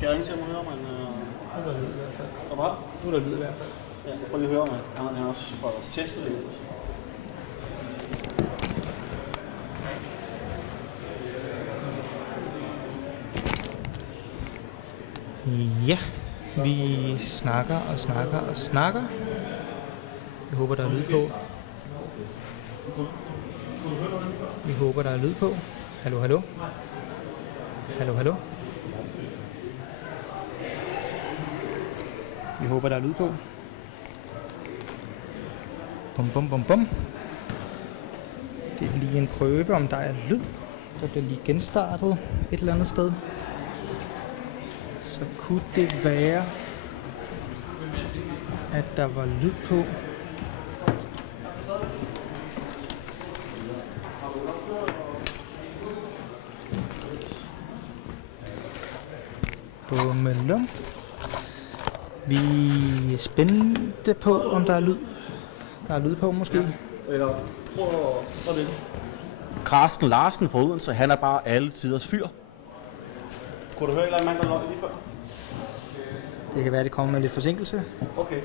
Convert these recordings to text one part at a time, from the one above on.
Skal jeg ringe til ham og høre, om han... Nu er der lyd i hvert fald. Og hvad? Nu er der lyd i hvert fald. Ja, jeg prøver lige at høre, om han også får os testet det. Ja, vi snakker og snakker. Jeg håber, der er lyd på. Vi håber, der er lyd på. Hallo, hallo. Hallo, hallo. Vi håber, der er lyd på. Bum, bum, bum, bum. Det er lige en prøve, om der er lyd. Der bliver lige genstartet et eller andet sted. Så kunne det være, at der var lyd på. Bummelum. Vi er spændte på, om der er lyd. Der er lyd på måske. Ja. Eller prøv det. Carsten Larsen fra Odense, han er bare alle tiders fyr. Kunne du høre en eller anden mand, der løg lige før? Det kan være, det kommer med lidt forsinkelse. Okay.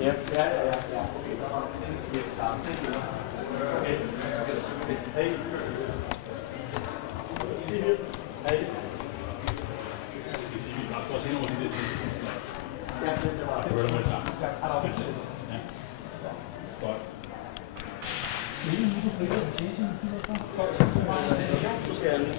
Ja. Okay, der var det. Okay. Hej. Hej. Ja, det var det. Ja, der var fedt. Ja. Godt. Nu skal jeg lige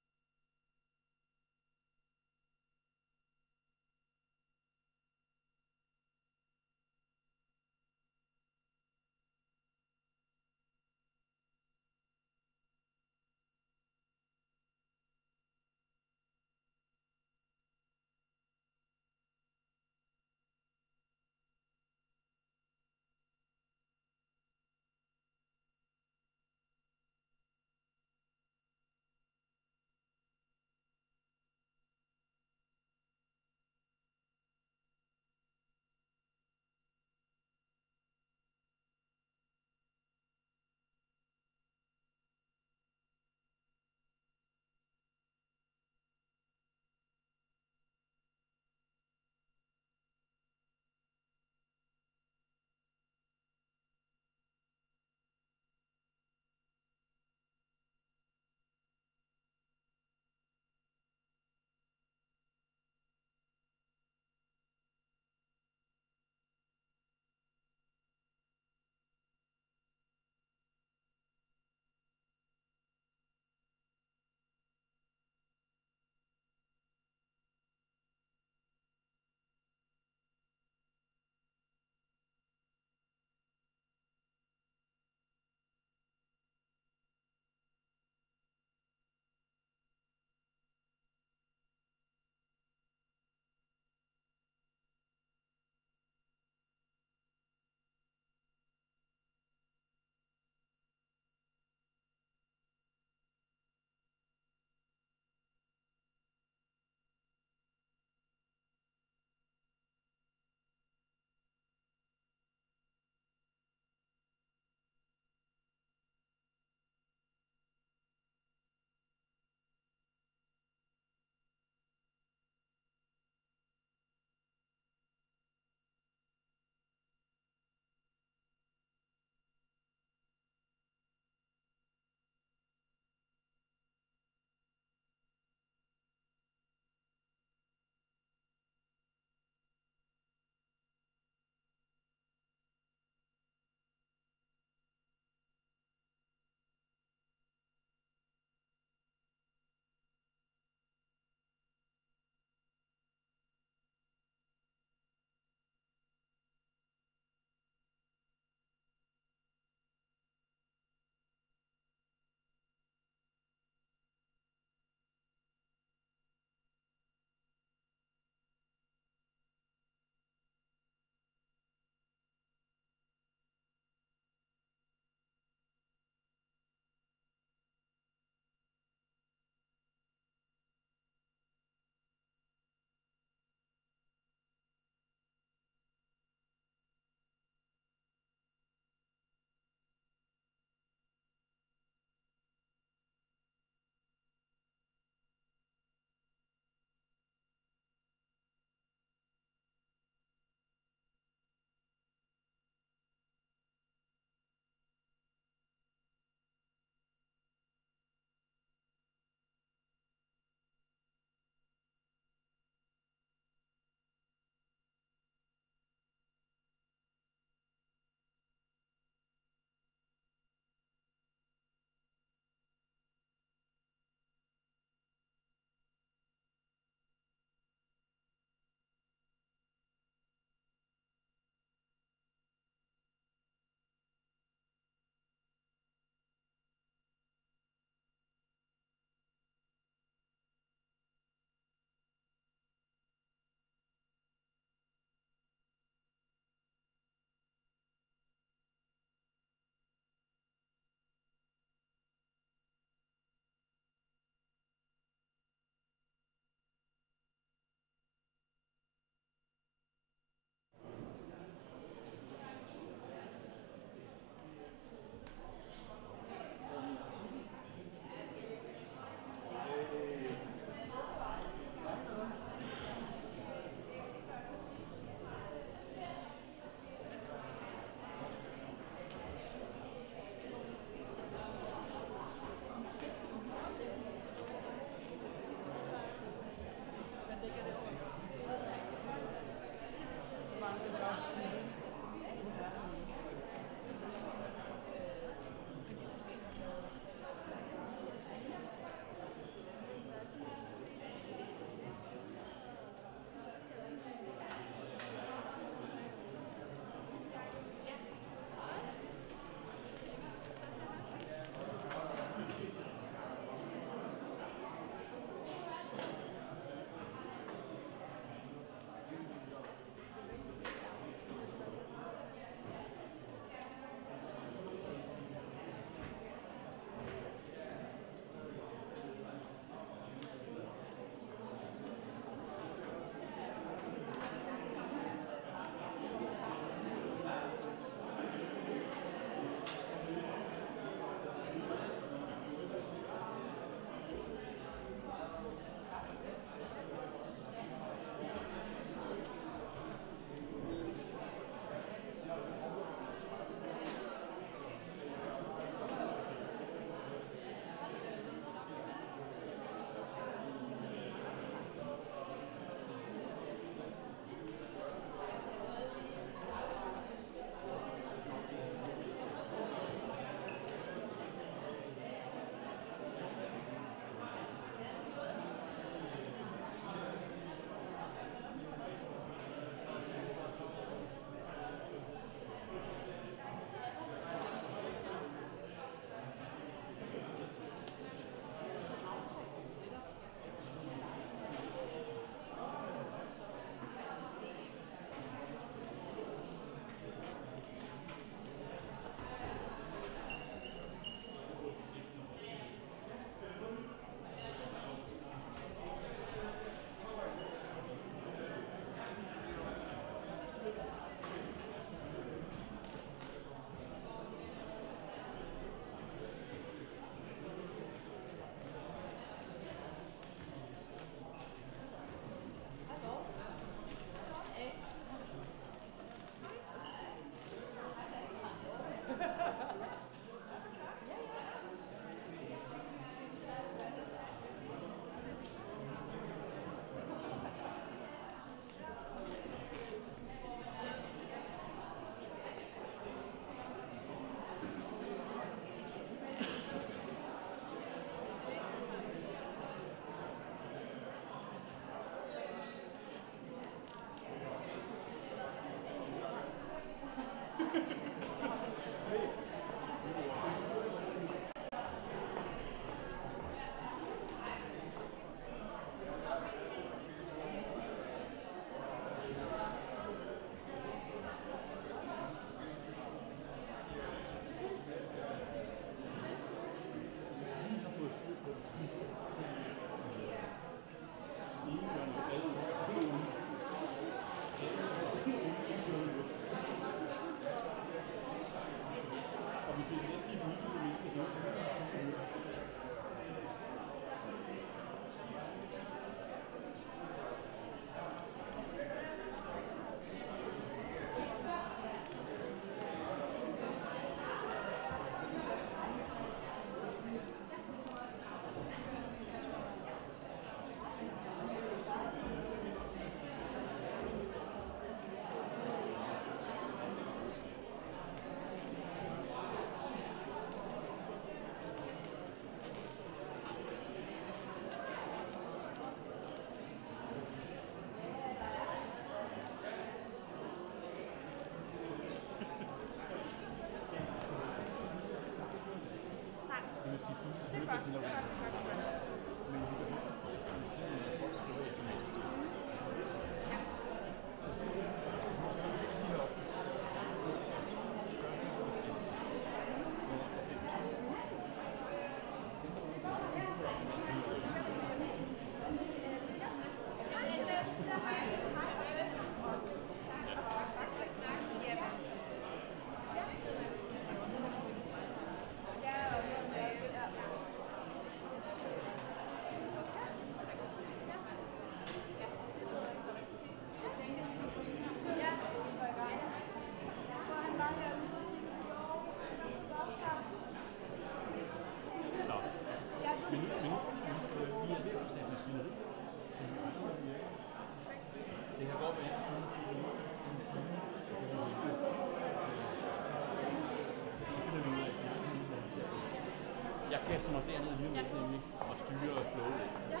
kaster mig derned lige om lidt nemlig og styrer flowet. Ja.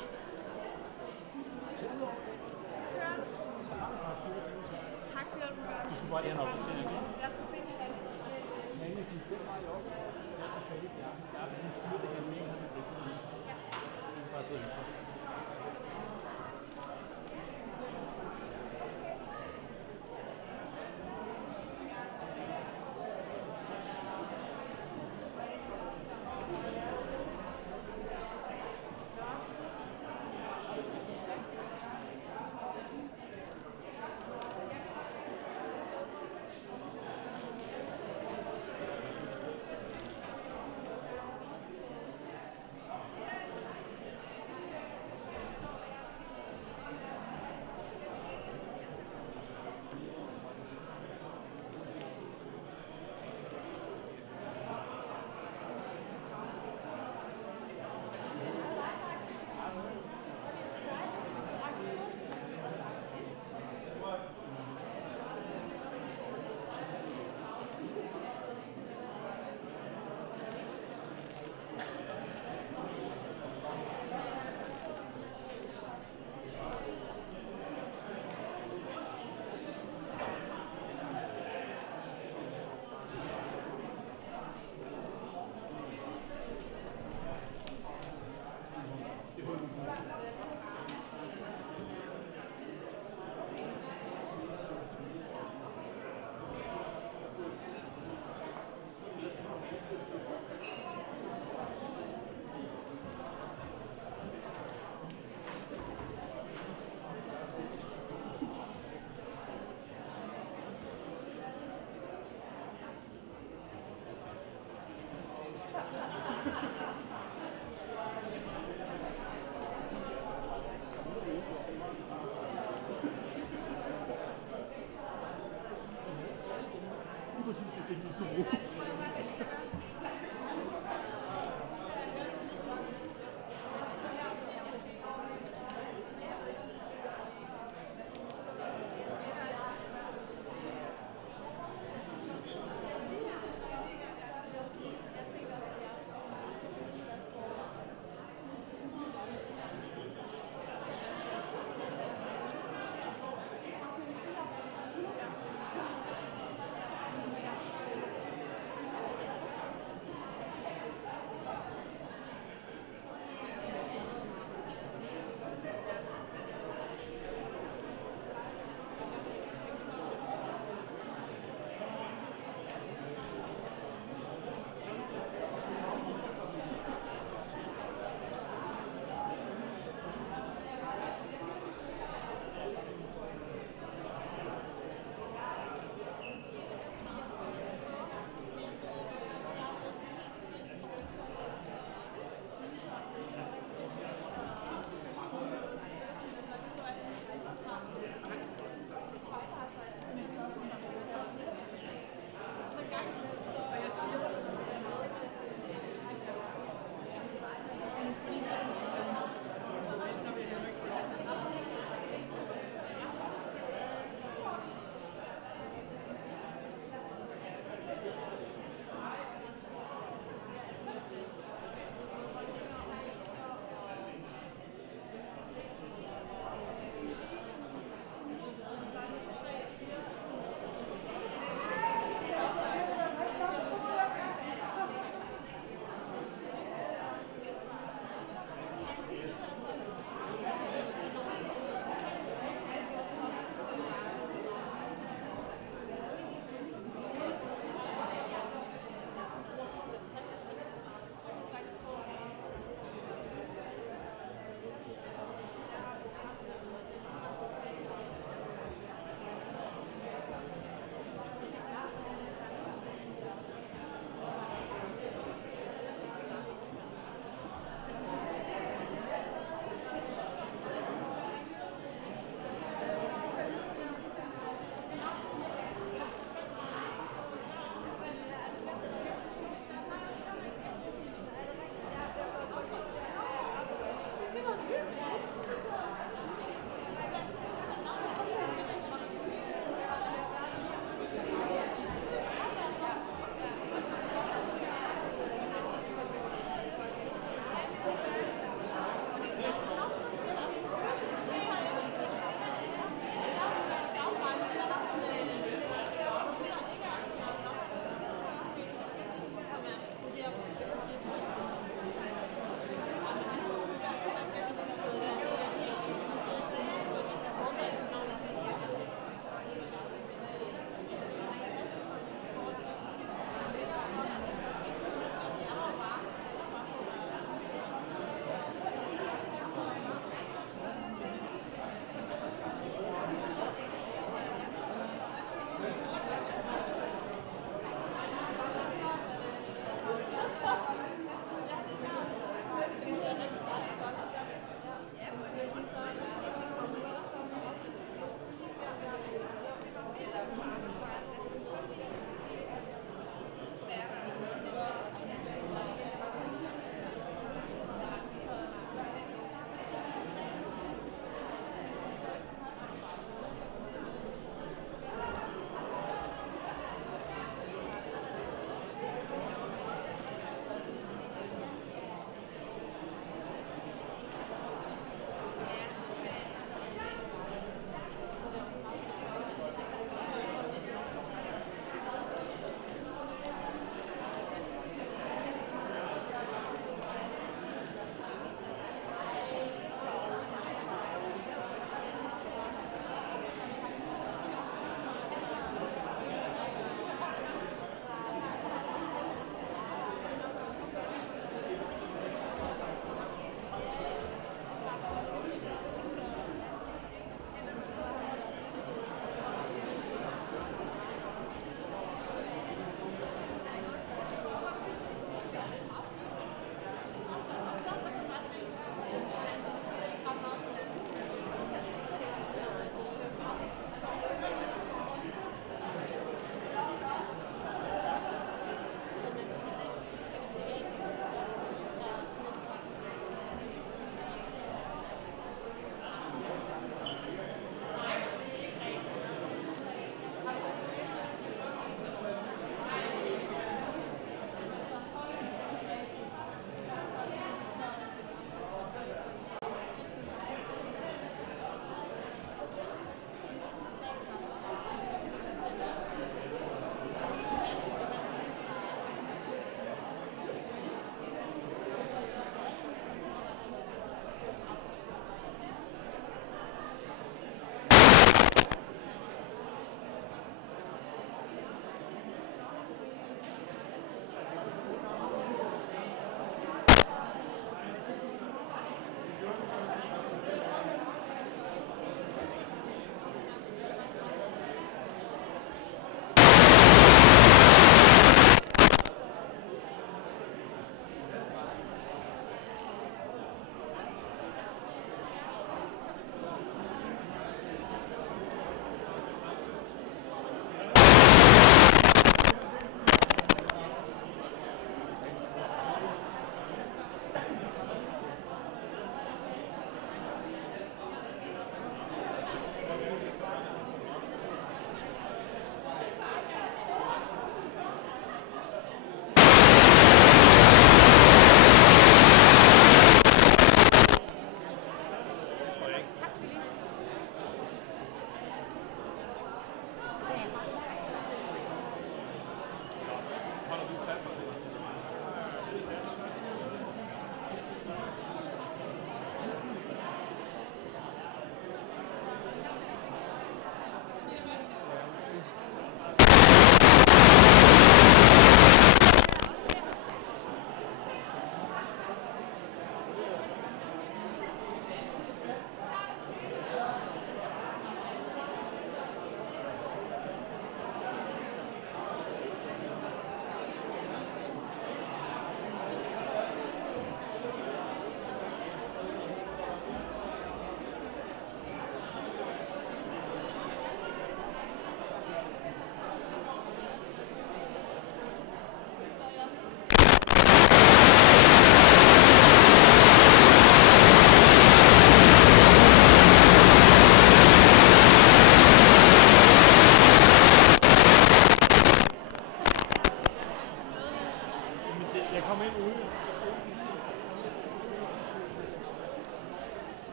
Så udover det, så har du faktisk styr til det. Tak for hjælpen, Bjørn. Du skal bare lige have en opdatering, ikke? Jeg skal finde han. Men jeg synes, den vej op, jeg skal falde i hjernen. Jeg vil styre det her mere, end det er. Ja. Bare sidde her. Lige præcis det stik, du skulle bruge.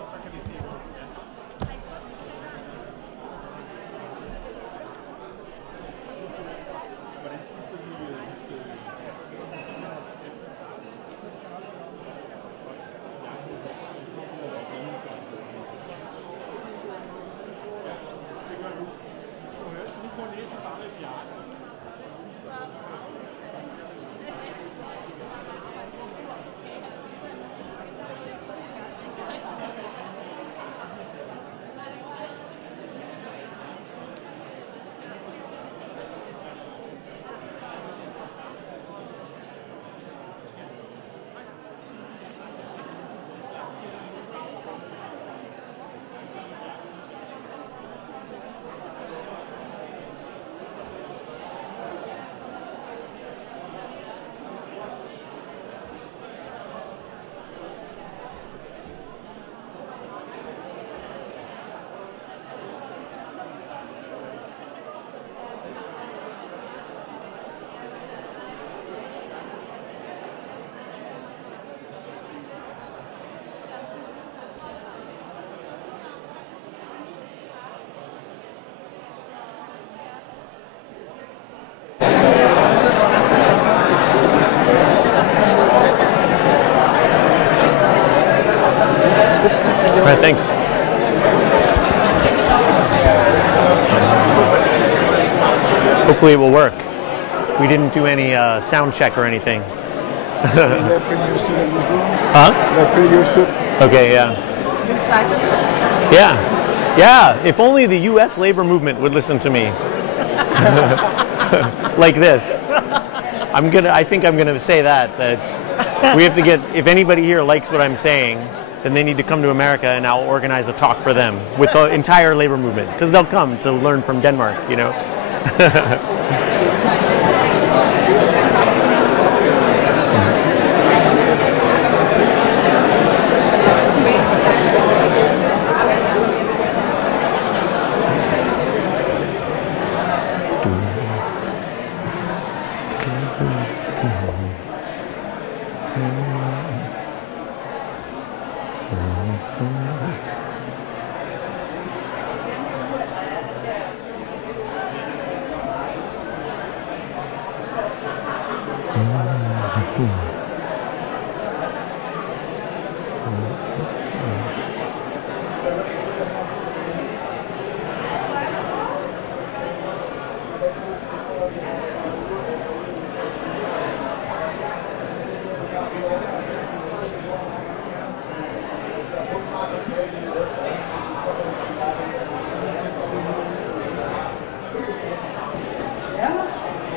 og så kan vi se det. Hvordan skifter vi det gør du. Nu går det ikke bare med bjerget. All right, thanks. Hopefully it will work. We didn't do any sound check or anything. They're pretty used to it in this room. Huh? They're pretty used to it. Okay, yeah. Excited? Yeah. Yeah, if only the US labor movement would listen to me. Like this. I think I'm gonna say that we have to get, if anybody here likes what I'm saying, then they need to come to America and I'll organize a talk for them with the entire labor movement, because they'll come to learn from Denmark, you know.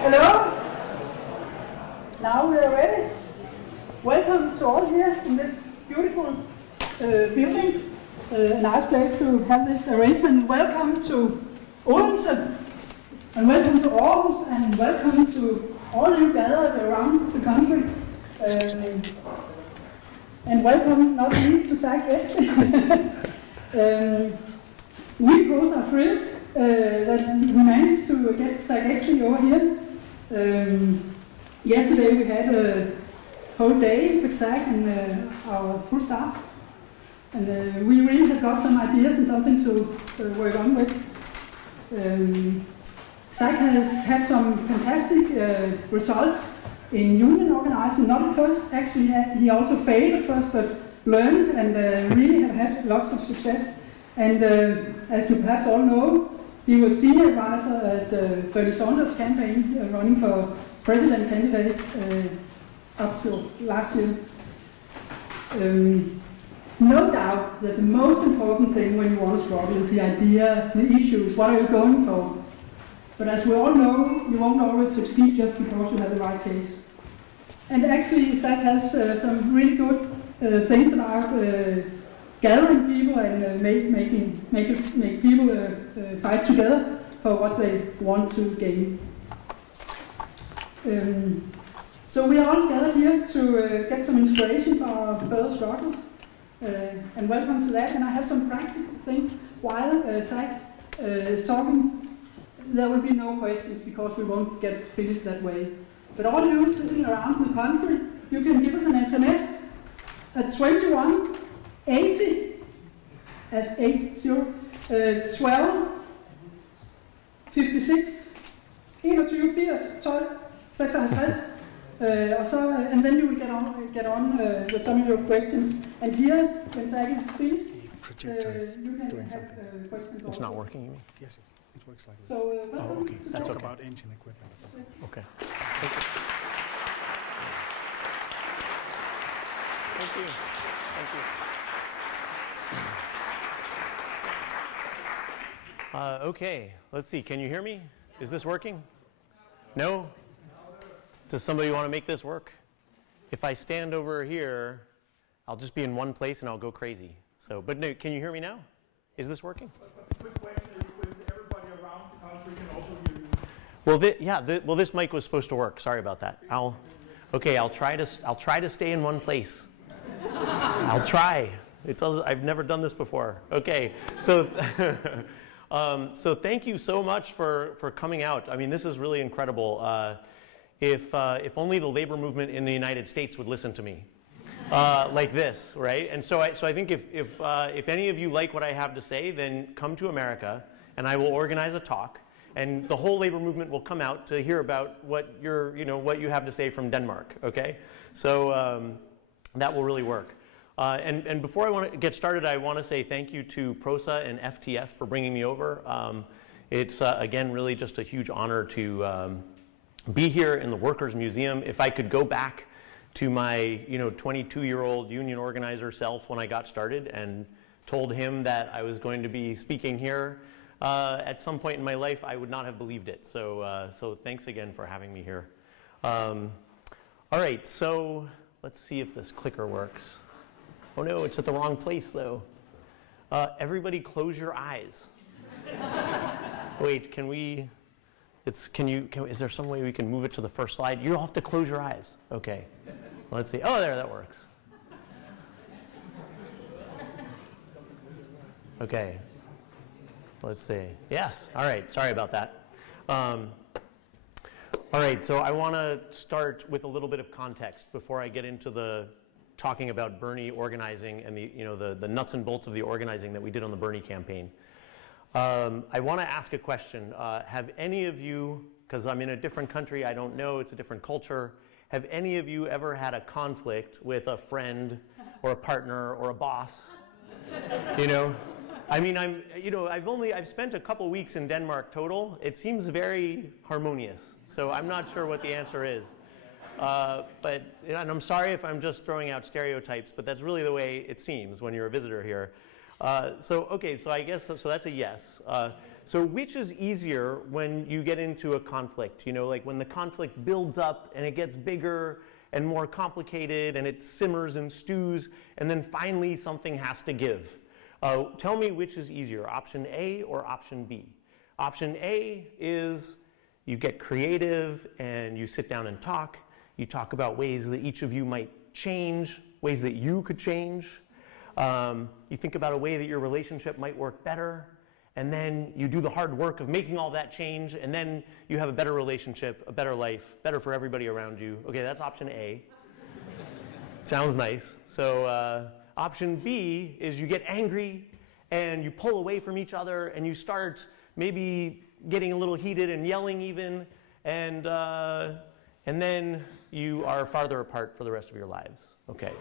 Hello? Now we are ready. Welcome to all here in this beautiful building. A nice place to have this arrangement. Welcome to Odense, and welcome to Aarhus, and welcome to all you gathered around the country. And welcome not least to Zach Epstein. We both are thrilled that we managed to get Zach Epstein over here. Yesterday we had a whole day with Zach and our full staff, and we really have got some ideas and something to work on with. Zach has had some fantastic results in union organizing, not at first, actually he also failed at first, but learned and really have had lots of success. And as you perhaps all know, he was senior advisor at Bernie Sanders' campaign, running for president candidate up till last year. No doubt that the most important thing when you want to struggle is the idea, the issues, what are you going for? But as we all know, you won't always succeed just because you have the right case. And actually, Zach has some really good things about gathering people and make people fight together for what they want to gain. So we are all gathered here to get some inspiration for our further struggles, and welcome to that. And I have some practical things while Zach is talking. There will be no questions because we won't get finished that way. But all you sitting around the country, you can give us an SMS at 2180 as 8-0. 12, 56, 21, 80, 12, 56. And then you will get on with some of your questions. And here, when Zach is finished, you can have questions. It's not working, you mean? Yes, it works like this. So, okay. That's Talk about engine equipment or something. Okay. Thank you. Thank you. Thank you. Okay, let's see. Can you hear me? Is this working? No? Does somebody want to make this work? If I stand over here, I'll just be in one place and I'll go crazy. So, but no, can you hear me now? Is this working? Quick question, with everybody around the country can also hear you. Well, well, this mic was supposed to work. Sorry about that. I'll try to stay in one place. I'll try. I've never done this before. Okay, so so thank you so much for coming out. I mean, this is really incredible. If only the labor movement in the United States would listen to me like this, right? And so I think if any of you like what I have to say, then come to America, and I will organize a talk, and the whole labor movement will come out to hear about what what you have to say from Denmark. Okay, so that will really work. And before I want to get started, I want to say thank you to PROSA and FTF for bringing me over. It's again really just a huge honor to be here in the Workers' Museum. If I could go back to my 22-year-old union organizer self when I got started and told him that I was going to be speaking here at some point in my life, I would not have believed it. So thanks again for having me here. All right, so let's see if this clicker works. Oh no, it's at the wrong place though. Everybody close your eyes. Wait, is there some way we can move it to the first slide? You'll have to close your eyes. Okay. Let's see. Oh, there, that works. Okay. Let's see. Yes. All right. Sorry about that. All right. So I want to start with a little bit of context before I get into the talking about Bernie organizing and the nuts and bolts of the organizing that we did on the Bernie campaign. I want to ask a question. Have any of you, because I'm in a different country, I don't know, it's a different culture, have any of you ever had a conflict with a friend or a partner or a boss? I mean, I've spent a couple weeks in Denmark total. It seems very harmonious, so I'm not sure what the answer is. And I'm sorry if I'm just throwing out stereotypes, but that's really the way it seems when you're a visitor here. So I guess so that's a yes. So which is easier when you get into a conflict? Like when the conflict builds up and it gets bigger and more complicated and it simmers and stews, and then finally something has to give. Tell me which is easier, option A or option B? Option A is you get creative and you sit down and talk. You talk about ways that each of you might change, ways that you could change. You think about a way that your relationship might work better, and then you do the hard work of making all that change, and then you have a better relationship, a better life, better for everybody around you. Okay, that's option A. Sounds nice. So option B is you get angry, and you pull away from each other, and you start maybe getting a little heated and yelling even, and then you are farther apart for the rest of your lives. Okay.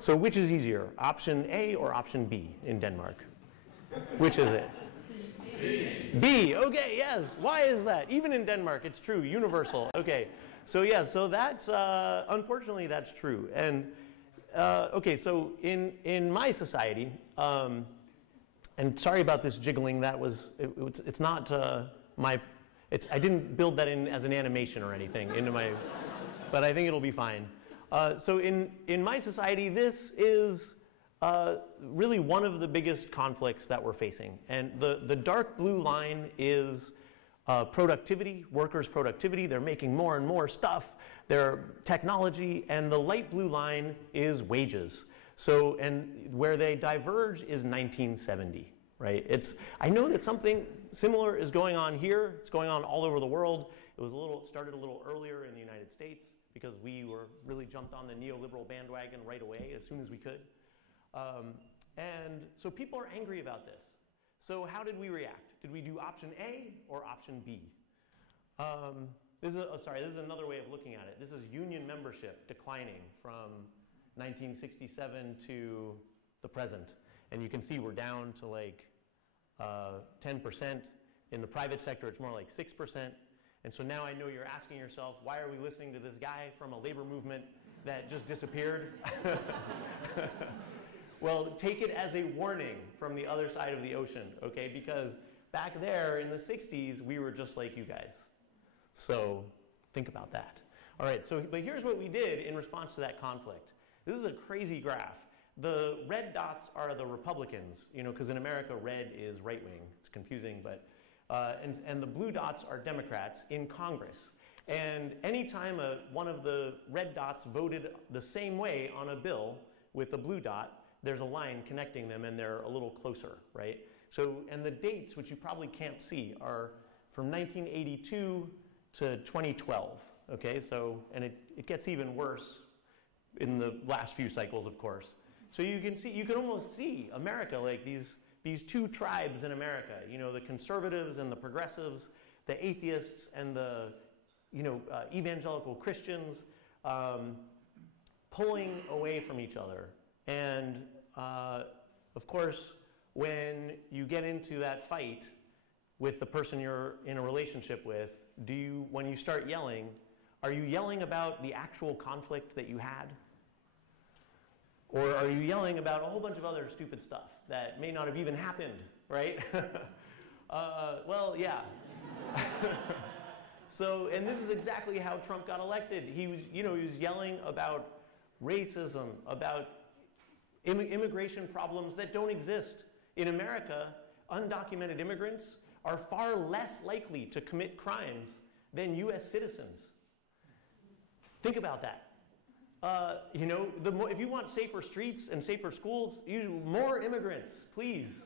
So which is easier, option A or option B in Denmark? Which is it? B. Okay, yes. Why is that? Even in Denmark, it's true, universal. Okay. So yeah, so that's, unfortunately, that's true. And, okay, so in my society, and sorry about this jiggling, that was, it's not I didn't build that in as an animation or anything into my, but I think it'll be fine. So in my society, this is really one of the biggest conflicts that we're facing. And the dark blue line is productivity, workers' productivity. They're making more and more stuff. Their technology. And the light blue line is wages. So, and where they diverge is 1970, right? I know that something similar is going on here. It's going on all over the world. It started a little earlier in the United States because we were really jumped on the neoliberal bandwagon right away as soon as we could. And so people are angry about this. So how did we react? Did we do option A or option B? This is another way of looking at it. This is union membership declining from 1967 to the present. And you can see we're down to like 10%. In the private sector, it's more like 6%. And so now I know you're asking yourself, why are we listening to this guy from a labor movement that just disappeared? Well, take it as a warning from the other side of the ocean, okay? Because back there in the 60s, we were just like you guys. So think about that. All right, but here's what we did in response to that conflict. This is a crazy graph. The red dots are the Republicans, you know, because in America, red is right-wing. It's confusing, but, and the blue dots are Democrats in Congress. And anytime one of the red dots voted the same way on a bill with the blue dot, there's a line connecting them and they're a little closer, right? So, and the dates, which you probably can't see, are from 1982 to 2012, okay? So, and it gets even worse in the last few cycles, of course. So you can almost see America, like these two tribes in America, you know, the conservatives and the progressives, the atheists and the, you know, evangelical Christians, pulling away from each other. And of course, when you get into that fight with the person you're in a relationship with, when you start yelling, are you yelling about the actual conflict that you had? Or are you yelling about a whole bunch of other stupid stuff that may not have even happened, right? Well, yeah. So, and this is exactly how Trump got elected. He was yelling about racism, about immigration problems that don't exist. In America, undocumented immigrants are far less likely to commit crimes than US citizens. Think about that. You know, if you want safer streets and safer schools, more immigrants, please.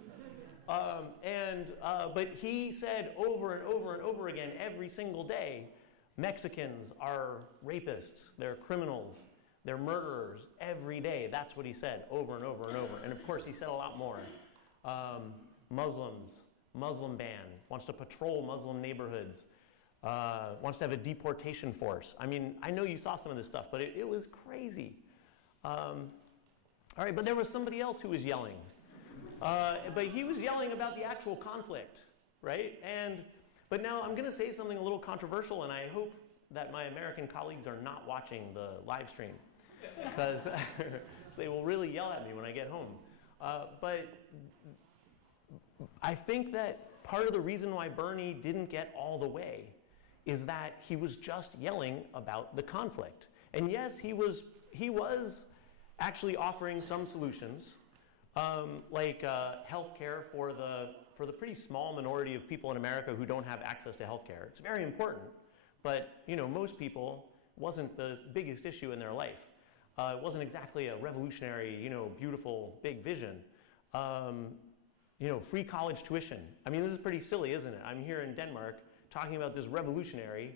But he said over and over and over again, every single day, Mexicans are rapists, they're criminals, they're murderers, every day. That's what he said over and over and over. And of course, he said a lot more. Muslims, Muslim ban, wants to patrol Muslim neighborhoods, wants to have a deportation force. I mean, I know you saw some of this stuff, but it was crazy. All right, but there was somebody else who was yelling. But he was yelling about the actual conflict, right? But now I'm going to say something a little controversial, and I hope that my American colleagues are not watching the live stream, because they will really yell at me when I get home. But I think that part of the reason why Bernie didn't get all the way is that he was just yelling about the conflict. And yes, he was actually offering some solutions, like health care for the pretty small minority of people in America who don't have access to health care. It's very important, but you know, most people wasn't the biggest issue in their life. It wasn't exactly a revolutionary, you know, beautiful, big vision. You know, free college tuition. I mean, this is pretty silly, isn't it? I'm here in Denmark talking about this revolutionary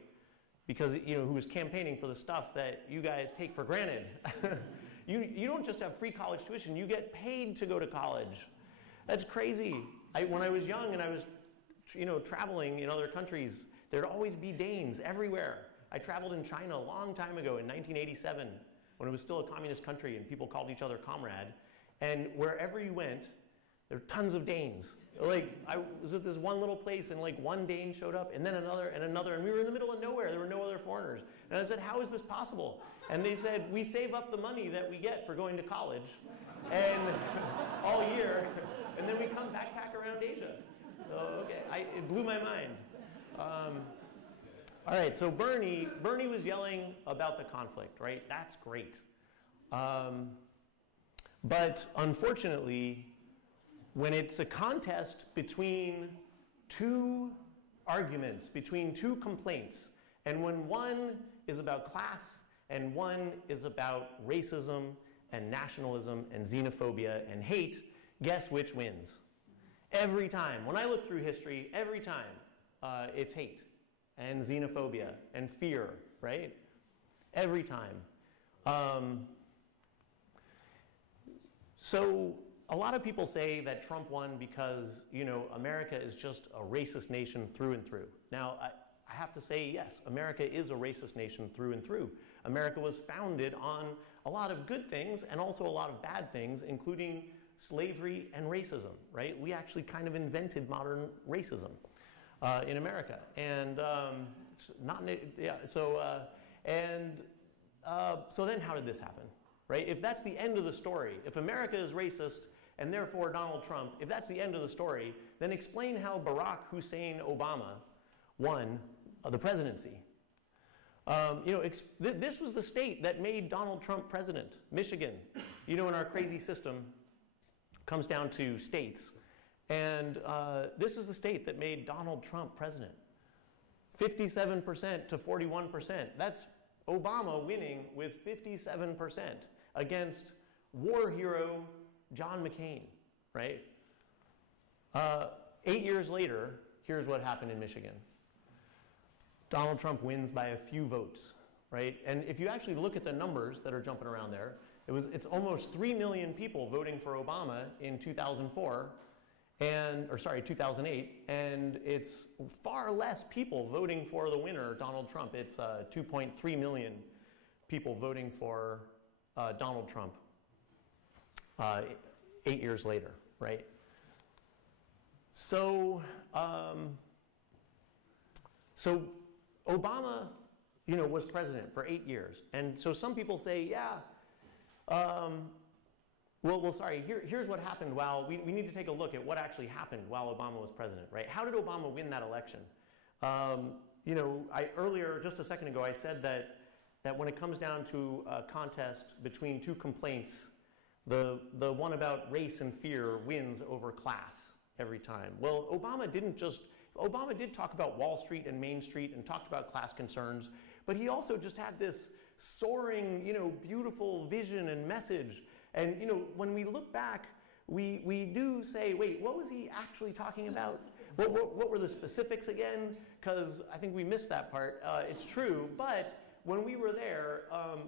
because, you know, who was campaigning for the stuff that you guys take for granted. You don't just have free college tuition, you get paid to go to college. That's crazy. When I was young and I was, you know, traveling in other countries, there'd always be Danes everywhere. I traveled in China a long time ago in 1987 when it was still a communist country and people called each other comrade. And wherever you went, there were tons of Danes. Like, I was at this one little place and like one Dane showed up and then another and another, and we were in the middle of nowhere. There were no other foreigners. And I said, how is this possible? And they said, we save up the money that we get for going to college and all year, and then we come backpack around Asia. So, okay, it blew my mind. All right, so Bernie was yelling about the conflict, right? That's great. But unfortunately, when it's a contest between two arguments, between two complaints, and when one is about class and one is about racism and nationalism and xenophobia and hate, guess which wins? Every time. When I look through history, every time it's hate and xenophobia and fear, right? Every time. So a lot of people say that Trump won because, you know, America is just a racist nation through and through. Now, I have to say, yes, America is a racist nation through and through. America was founded on a lot of good things and also a lot of bad things, including slavery and racism, right? We actually kind of invented modern racism in America. And so then how did this happen, right? If that's the end of the story, if America is racist and therefore Donald Trump, if that's the end of the story, then explain how Barack Hussein Obama won the presidency. You know, this was the state that made Donald Trump president, Michigan. You know, in our crazy system, comes down to states. And this is the state that made Donald Trump president. 57% to 41%. That's Obama winning with 57% against war hero John McCain, right? 8 years later, here's what happened in Michigan. Donald Trump wins by a few votes, right? And if you actually look at the numbers that are jumping around there, it's almost 3 million people voting for Obama in 2004, 2008, and it's far less people voting for the winner, Donald Trump. It's 2.3 million people voting for Donald Trump 8 years later, right? So, Obama, you know, was president for 8 years, and so some people say, yeah. Here's what happened while, we need to take a look at what actually happened while Obama was president, right? How did Obama win that election? You know, earlier, just a second ago, I said that when it comes down to a contest between two complaints, the one about race and fear wins over class every time. Well, Obama did talk about Wall Street and Main Street and talked about class concerns, but he also just had this soaring, you know, beautiful vision and message. And, you know, when we look back, we do say, wait, what was he actually talking about? What were the specifics again? Because I think we missed that part. It's true, but when we were there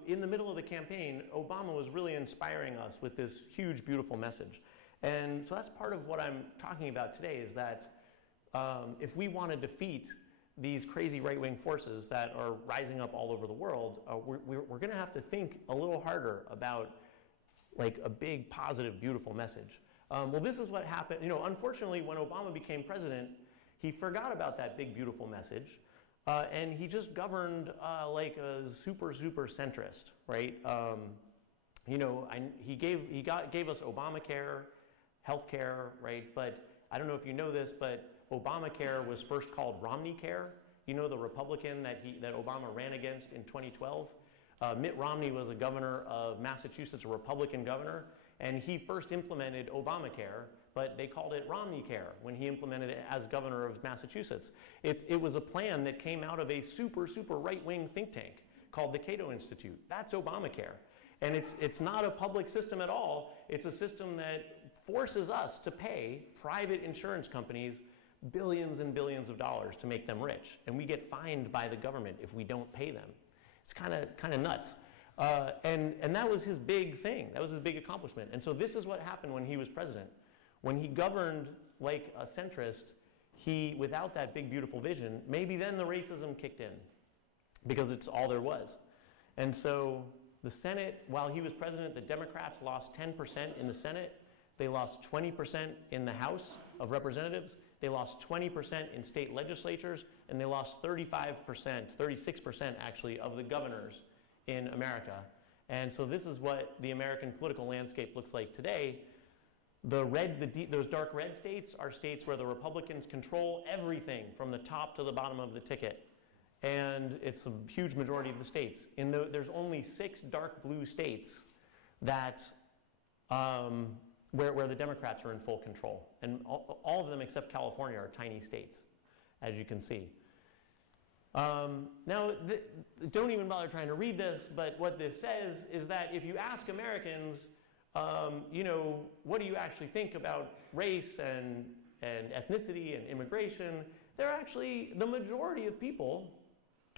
in the middle of the campaign, Obama was really inspiring us with this huge, beautiful message. And so that's part of what I'm talking about today, is that if we want to defeat these crazy right-wing forces that are rising up all over the world, we're going to have to think a little harder about like a big, positive, beautiful message. Well, this is what happened. You know, unfortunately, when Obama became president, he forgot about that big, beautiful message, and he just governed like a super centrist, right? You know, he gave us Obamacare, healthcare, right? But I don't know if you know this, but Obamacare was first called Romneycare. You know, the Republican that Obama ran against in 2012. Mitt Romney was a governor of Massachusetts, a Republican governor, and he first implemented Obamacare, but they called it Romneycare when he implemented it as governor of Massachusetts. It was a plan that came out of a super right-wing think tank called the Cato Institute. That's Obamacare. And it's not a public system at all. It's a system that forces us to pay private insurance companies billions and billions of dollars to make them rich. And we get fined by the government if we don't pay them. It's kind of nuts. And that was his big thing. That was his big accomplishment. And so this is what happened when he was president. When he governed like a centrist, without that big, beautiful vision, maybe then the racism kicked in, because it's all there was. And so the Senate, while he was president, the Democrats lost 10% in the Senate. They lost 20% in the House of Representatives. They lost 20% in state legislatures, and they lost 36% actually, of the governors in America. And so this is what the American political landscape looks like today. Those dark red states are states where the Republicans control everything from the top to the bottom of the ticket. And it's a huge majority of the states. There's only 6 dark blue states that where the Democrats are in full control. And all of them except California are tiny states, as you can see. Now, don't even bother trying to read this, but what this says is that if you ask Americans, you know, what do you actually think about race and ethnicity and immigration, the majority of people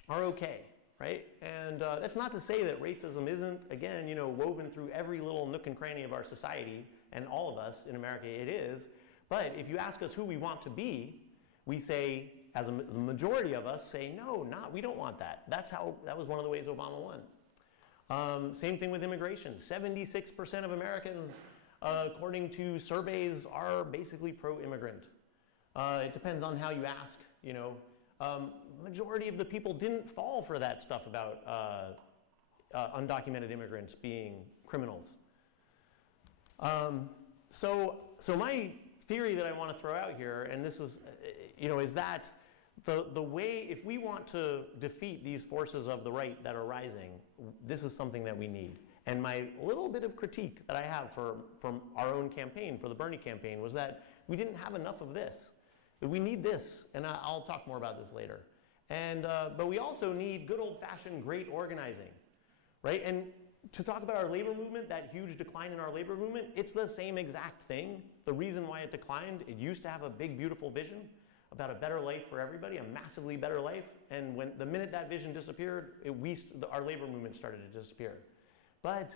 are okay, right? And that's not to say that racism isn't, again, you know, woven through every little nook and cranny of our society. and all of us in America, it is. But if you ask us who we want to be, we say, the majority of us say, no, we don't want that. That was one of the ways Obama won. Same thing with immigration. 76% of Americans, according to surveys, are basically pro-immigrant. It depends on how you ask, you know. Majority of the people didn't fall for that stuff about undocumented immigrants being criminals. So my theory that I want to throw out here, and this is, you know, is that the way, if we want to defeat these forces of the right that are rising, this is something that we need. And my little bit of critique that I have from our own campaign, for the Bernie campaign, was that we didn't have enough of this. We need this, and I'll talk more about this later. And, but we also need good old-fashioned great organizing, right? And to talk about our labor movement, that huge decline in our labor movement, it's the same exact thing. The reason why it declined, it used to have a big, beautiful vision about a better life for everybody, a massively better life. And the minute that vision disappeared, our labor movement started to disappear. But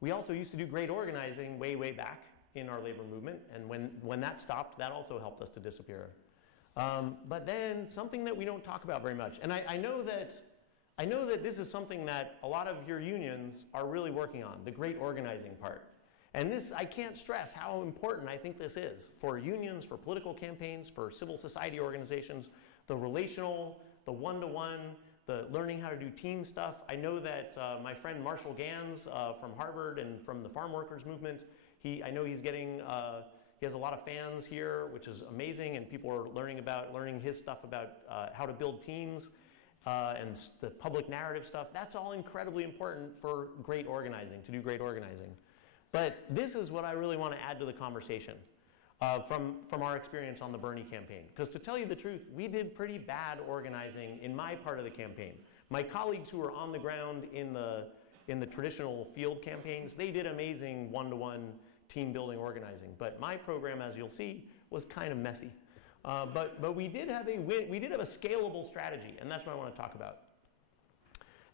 we also used to do great organizing way, way back in our labor movement. And when that stopped, that also helped us to disappear. But then something that we don't talk about very much, and I know that this is something that a lot of your unions are really working on, the great organizing part. And this, I can't stress how important I think this is for unions, for political campaigns, for civil society organizations, the relational, the one-to-one, the learning how to do team stuff. I know that my friend Marshall Gans from Harvard and from the farm workers movement, I know he's getting, he has a lot of fans here, which is amazing, and people are learning his stuff about how to build teams. And the public narrative stuff, that's all incredibly important for great organizing, to do great organizing. But this is what I really want to add to the conversation from our experience on the Bernie campaign. Because to tell you the truth, we did pretty bad organizing in my part of the campaign. My colleagues who were on the ground in the traditional field campaigns, they did amazing one-to-one team building organizing. But my program, as you'll see, was kind of messy. But we did have a scalable strategy, and that's what I want to talk about.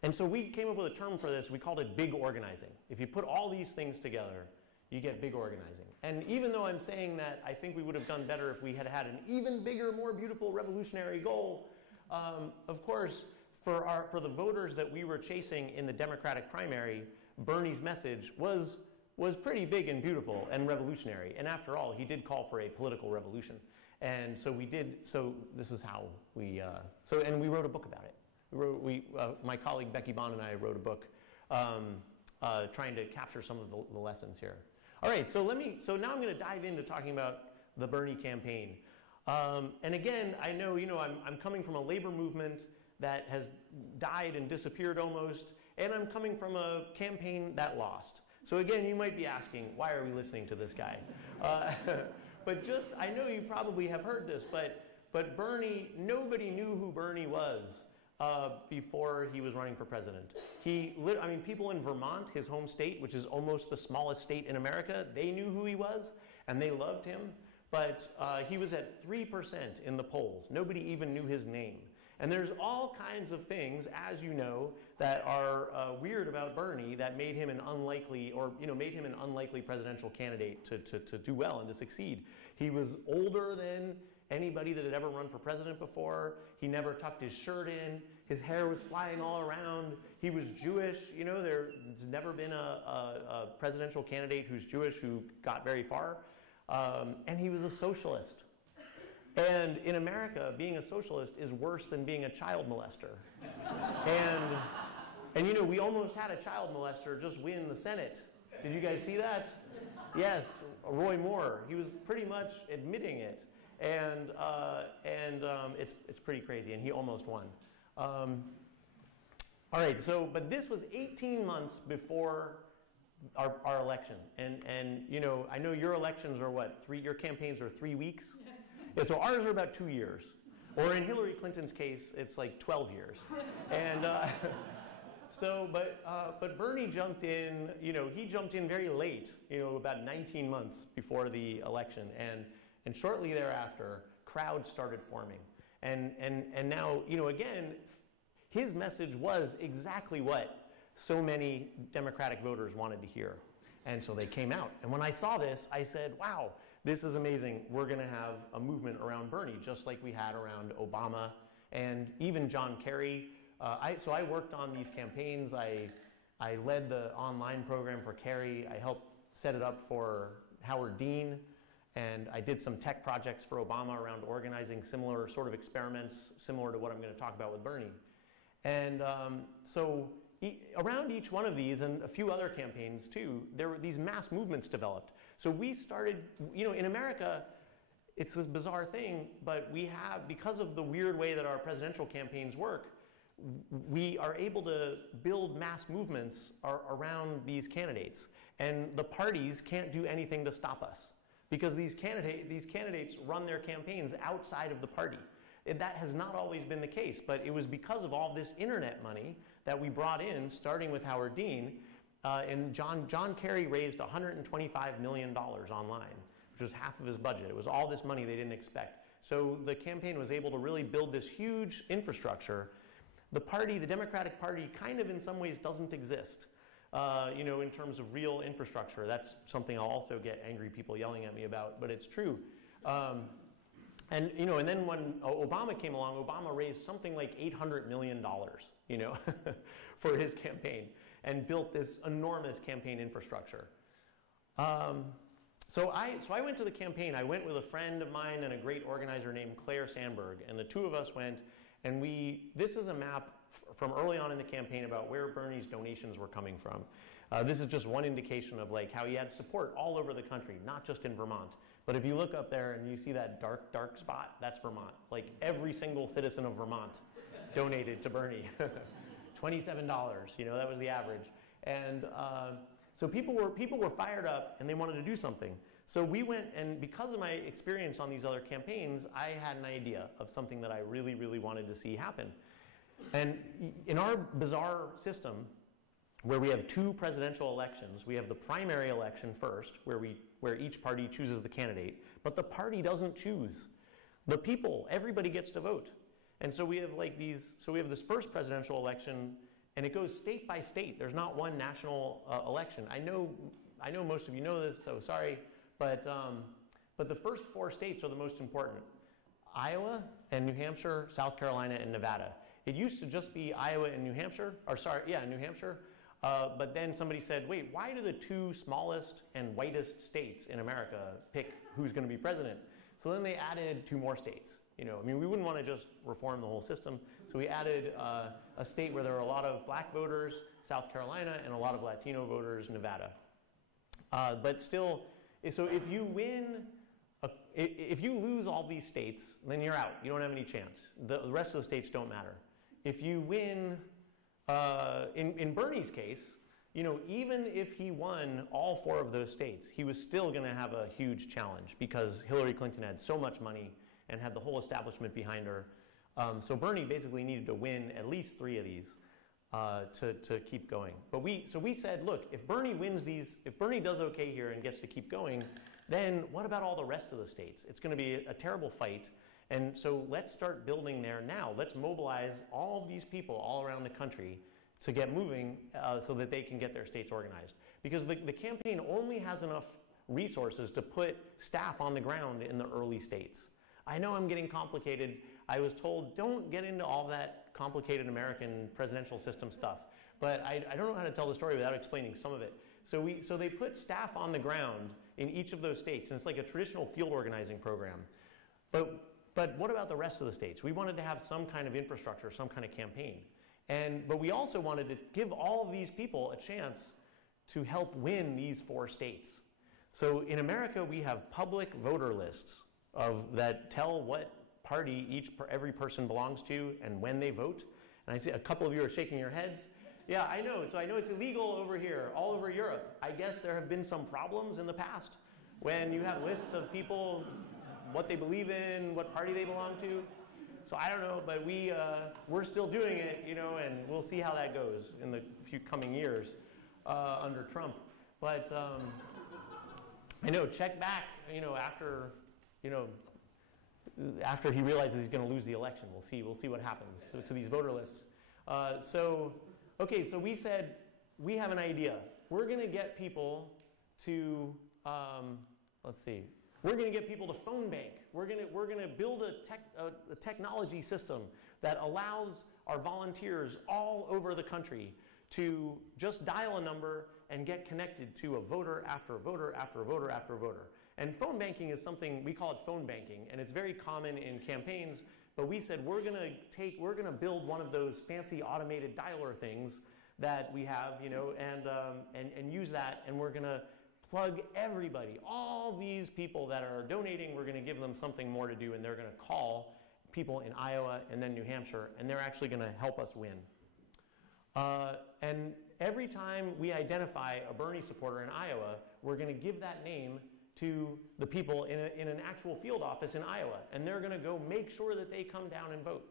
And so we came up with a term for this. We called it big organizing. If you put all these things together, you get big organizing. And even though I'm saying that I think we would have done better if we had had an even bigger, more beautiful revolutionary goal, of course, for the voters that we were chasing in the Democratic primary, Bernie's message was pretty big and beautiful and revolutionary. And after all, he did call for a political revolution. And so we did, so this is how we, and we wrote a book about it. My colleague Becky Bond and I wrote a book trying to capture some of the lessons here. All right, so now I'm going to dive into talking about the Bernie campaign. And again, I know, I'm coming from a labor movement that has died and disappeared almost, and I'm coming from a campaign that lost. So again, you might be asking, why are we listening to this guy? But I know you probably have heard this, but Bernie, nobody knew who Bernie was before he was running for president. People in Vermont, his home state, which is almost the smallest state in America, they knew who he was, and they loved him. But he was at 3% in the polls. Nobody even knew his name. And there's all kinds of things, as you know, that are weird about Bernie that made him an unlikely, presidential candidate to do well and to succeed. He was older than anybody that had ever run for president before. He never tucked his shirt in. His hair was flying all around. He was Jewish. There's never been a presidential candidate who's Jewish who got very far. And he was a socialist. And in America, being a socialist is worse than being a child molester. And we almost had a child molester just win the Senate. Did you guys see that? Yes, Roy Moore. He was pretty much admitting it. And it's pretty crazy, and he almost won. All right, but this was 18 months before our election. And I know your elections are what, your campaigns are 3 weeks? Yes. Yeah, so ours are about 2 years. Or in Hillary Clinton's case, it's like 12 years. And but Bernie jumped in, he jumped in very late, about 19 months before the election. And shortly thereafter, crowds started forming. And now, again, his message was exactly what so many Democratic voters wanted to hear. And so they came out. And when I saw this, I said, wow, this is amazing. We're going to have a movement around Bernie, just like we had around Obama and even John Kerry. So I worked on these campaigns. I led the online program for Kerry. I helped set it up for Howard Dean. And I did some tech projects for Obama around organizing similar sort of experiments, similar to what I'm going to talk about with Bernie. And so around each one of these and a few other campaigns too, there were these mass movements developed. So we started, in America, it's this bizarre thing, but we have, because of the weird way that our presidential campaigns work, we are able to build mass movements around these candidates. And the parties can't do anything to stop us because these candidates run their campaigns outside of the party. That has not always been the case, but it was because of all this internet money that we brought in, starting with Howard Dean, and John Kerry raised $125 million online, which was half of his budget. It was all this money they didn't expect. So the campaign was able to really build this huge infrastructure. The party, the Democratic Party, kind of in some ways doesn't exist, in terms of real infrastructure. That's something I'll also get angry people yelling at me about, but it's true. And then when Obama came along, Obama raised something like $800 million, for his campaign and built this enormous campaign infrastructure. So I went to the campaign. I went with a friend of mine and a great organizer named Claire Sandberg, and the two of us went, and this is a map from early on in the campaign about where Bernie's donations were coming from. This is just one indication of like how he had support all over the country, not just in Vermont. But if you look up there and you see that dark, dark spot, that's Vermont. Like every single citizen of Vermont donated to Bernie. $27, that was the average. And so people were fired up and they wanted to do something. So we went, and because of my experience on these other campaigns, I had an idea of something that I really, really wanted to see happen. And in our bizarre system, where we have two presidential elections, we have the primary election first, where each party chooses the candidate, but the party doesn't choose. The people, everybody gets to vote. And so we have this first presidential election, and it goes state by state. There's not one national election. I know most of you know this, so sorry, but the first four states are the most important: Iowa and New Hampshire, South Carolina, and Nevada. It used to just be Iowa and New Hampshire, New Hampshire. But then somebody said, wait, why do the two smallest and whitest states in America pick who's going to be president? So then they added two more states. We wouldn't want to just reform the whole system. So we added a state where there are a lot of black voters, South Carolina, and a lot of Latino voters, Nevada. But still, so if you if you lose all these states, then you're out. You don't have any chance. The rest of the states don't matter. If you win, in Bernie's case, even if he won all four of those states, he was still going to have a huge challenge because Hillary Clinton had so much money and had the whole establishment behind her. So Bernie basically needed to win at least three of these to keep going. But we said, look, if Bernie wins these, if Bernie does okay here and gets to keep going, then what about all the rest of the states? It's going to be a terrible fight. And so let's start building there now. Let's mobilize all of these people all around the country to get moving so that they can get their states organized. Because the campaign only has enough resources to put staff on the ground in the early states. I know I'm getting complicated. I was told don't get into all that complicated American presidential system stuff. But I don't know how to tell the story without explaining some of it. So they put staff on the ground in each of those states, and it's like a traditional field organizing program. But what about the rest of the states? We wanted to have some kind of infrastructure, some kind of campaign. But we also wanted to give all of these people a chance to help win these four states. So in America, we have public voter lists that tell what party every person belongs to and when they vote. And I see a couple of you are shaking your heads. Yeah, I know. So I know it's illegal over here, all over Europe. I guess there have been some problems in the past when you have lists of people, what they believe in, what party they belong to. So I don't know, but we're still doing it, and we'll see how that goes in the few coming years under Trump. But I know, check back, after he realizes he's going to lose the election. We'll see what happens to these voter lists. So we said we have an idea. We're going to get people to, let's see, we're going to get people to phone bank. We're going to build a technology system that allows our volunteers all over the country to just dial a number and get connected to a voter after a voter after a voter after a voter. And phone banking is something, we call it phone banking, and it's very common in campaigns, but we said we're going to build one of those fancy automated dialer things that we have, you know, and use that, and we're going to plug everybody, all these people that are donating, we're going to give them something more to do, and they're going to call people in Iowa and then New Hampshire, and they're actually going to help us win. And every time we identify a Bernie supporter in Iowa, we're going to give that name to the people in an actual field office in Iowa, and they're going to go make sure that they come down and vote.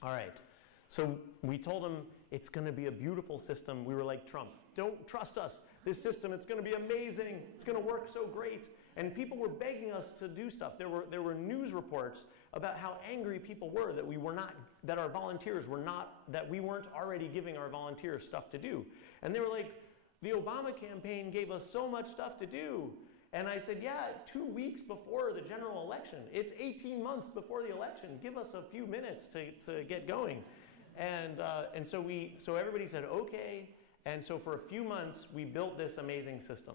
All right. So we told them it's going to be a beautiful system. We were like, Trump, don't trust us. This system, it's going to be amazing. It's going to work so great. And people were begging us to do stuff. There were news reports about how angry people were that we weren't already giving our volunteers stuff to do. And they were like, the Obama campaign gave us so much stuff to do. And I said, yeah, 2 weeks before the general election. It's 18 months before the election. Give us a few minutes to get going. And so everybody said, okay. And so for a few months, we built this amazing system.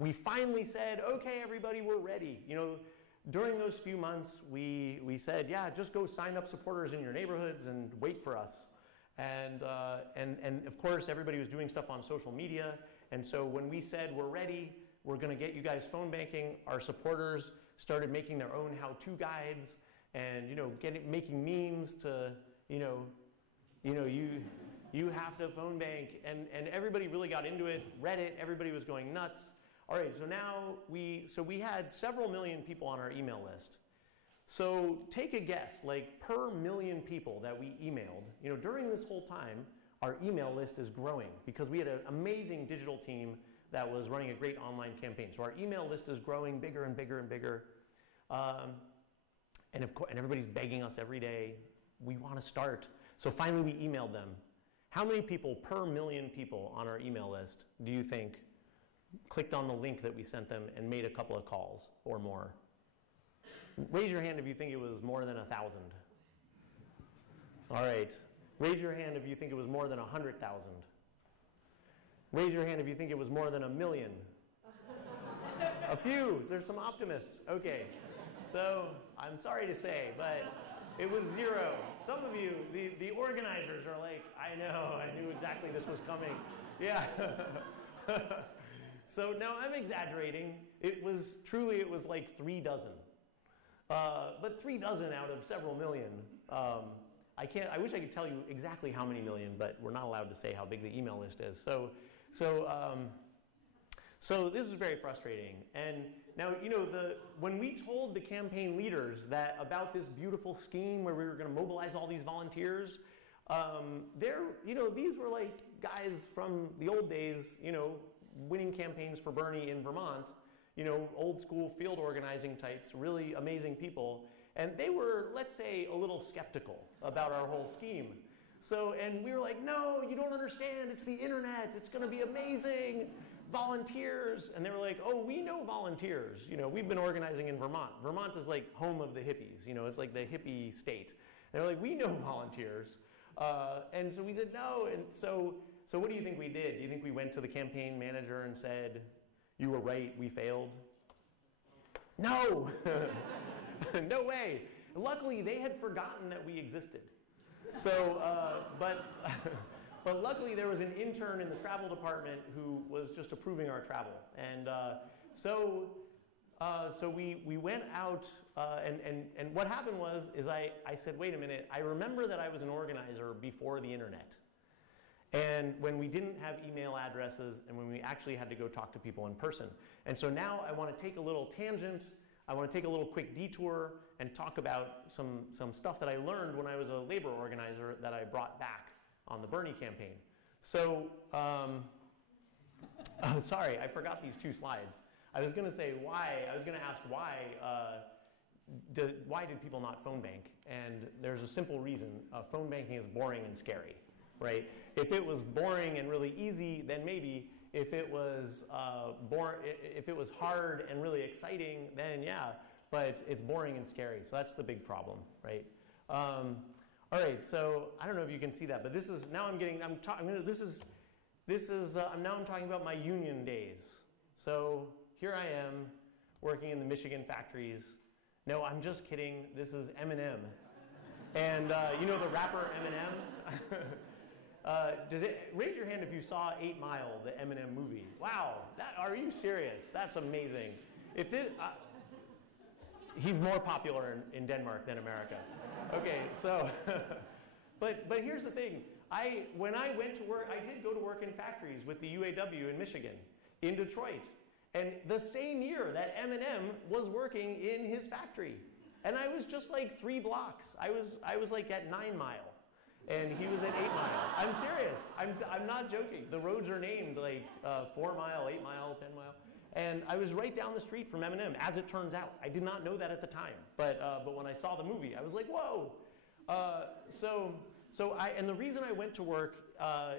We finally said, okay, everybody, we're ready. You know, during those few months, we said, yeah, just go sign up supporters in your neighborhoods and wait for us. And of course, everybody was doing stuff on social media. And so when we said, we're ready, we're going to get you guys phone banking, our supporters started making their own how-to guides and, you know, making memes to, you have to phone bank. And everybody really got into it, Reddit, everybody was going nuts. All right, so now we had several million people on our email list. So take a guess, like per million people that we emailed, you know, during this whole time, our email list is growing because we had an amazing digital team that was running a great online campaign. So our email list is growing bigger and bigger and bigger. And everybody's begging us every day, we want to start. So finally we emailed them. How many people per million people on our email list do you think clicked on the link that we sent them and made a couple of calls or more? Raise your hand if you think it was more than 1,000. All right. Raise your hand if you think it was more than 100,000. Raise your hand if you think it was more than 1 million. A few. There's some optimists. Okay. So I'm sorry to say, but it was 0. Some of you, the organizers are like, I know, I knew exactly this was coming. Yeah. So now I'm exaggerating. It was like 3 dozen. But 3 dozen out of several million. I wish I could tell you exactly how many million, but we're not allowed to say how big the email list is. So this is very frustrating. And now, you know, when we told the campaign leaders about this beautiful scheme where we were going to mobilize all these volunteers, these were like guys from the old days, you know, winning campaigns for Bernie in Vermont, you know, old school field organizing types, really amazing people. And they were, let's say, a little skeptical about our whole scheme. So, and we were like, no, you don't understand. It's the internet. It's going to be amazing. Volunteers. And they were like, oh, we know volunteers. You know, we've been organizing in Vermont. Vermont is like home of the hippies. You know, it's like the hippie state. They were like, we know volunteers. And so we said, no. And so what do you think we did? Do you think we went to the campaign manager and said, you were right, we failed? No. No way. Luckily, they had forgotten that we existed. So, but luckily there was an intern in the travel department who was just approving our travel. And so we went out, and what happened was I said, wait a minute, I remember that I was an organizer before the internet. And when we didn't have email addresses and when we actually had to go talk to people in person. And so now I want to take a little tangent. I want to take a little quick detour and talk about some stuff that I learned when I was a labor organizer that I brought back on the Bernie campaign. So, sorry, I forgot these 2 slides. I was going to say why, I was going to ask why did people not phone bank? And there's a simple reason. Phone banking is boring and scary. right? If it was boring and really easy, then maybe. If it was if it was hard and really exciting, then yeah. But it's boring and scary, so that's the big problem, right? All right, so I don't know if you can see that, but this is now I'm talking about my union days. So here I am working in the Michigan factories. No, I'm just kidding. This is Eminem, and you know the rapper Eminem. Raise your hand if you saw 8 Mile, the Eminem movie. Wow, are you serious? That's amazing. If it, he's more popular in Denmark than America. Okay, so, but here's the thing. When I went to work, I did go to work in factories with the UAW in Michigan, in Detroit. And the same year that Eminem was working in his factory. And I was just like 3 blocks. I was like at 9 Mile. And he was at 8 Mile. I'm serious. I'm not joking. The roads are named like 4 Mile, 8 Mile, 10 Mile. And I was right down the street from Eminem, as it turns out. I did not know that at the time. But when I saw the movie, I was like, whoa. And the reason I went to work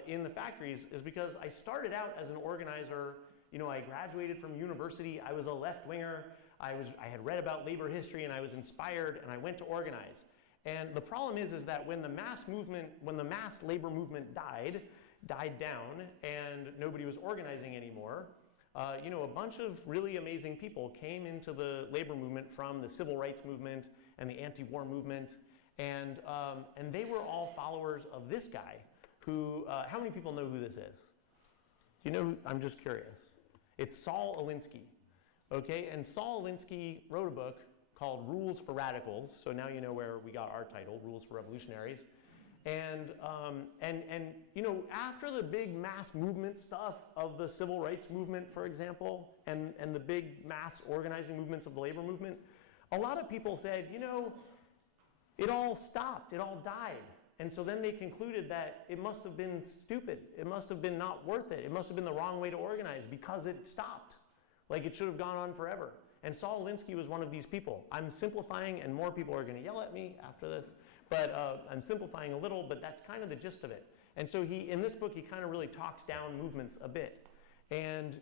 in the factories is because I started out as an organizer. You know, I graduated from university. I was a left-winger. I had read about labor history, and I was inspired, and I went to organize. And the problem is that when the mass labor movement died down, and nobody was organizing anymore, you know, a bunch of really amazing people came into the labor movement from the civil rights movement and the anti-war movement, and they were all followers of this guy. Who? How many people know who this is? Do you know? I'm just curious. It's Saul Alinsky. Okay, and Saul Alinsky wrote a book called Rules for Radicals. So now you know where we got our title, Rules for Revolutionaries. And you know, after the big mass movement stuff of the civil rights movement, for example, and the big mass organizing movements of the labor movement, a lot of people said, you know, it all stopped, it all died. And so then they concluded that it must have been stupid. It must have been not worth it. It must have been the wrong way to organize because it stopped. Like it should have gone on forever. And Saul Alinsky was one of these people. I'm simplifying, and more people are going to yell at me after this. But I'm simplifying a little, but that's kind of the gist of it. And so in this book, he kind of really talks down movements a bit. And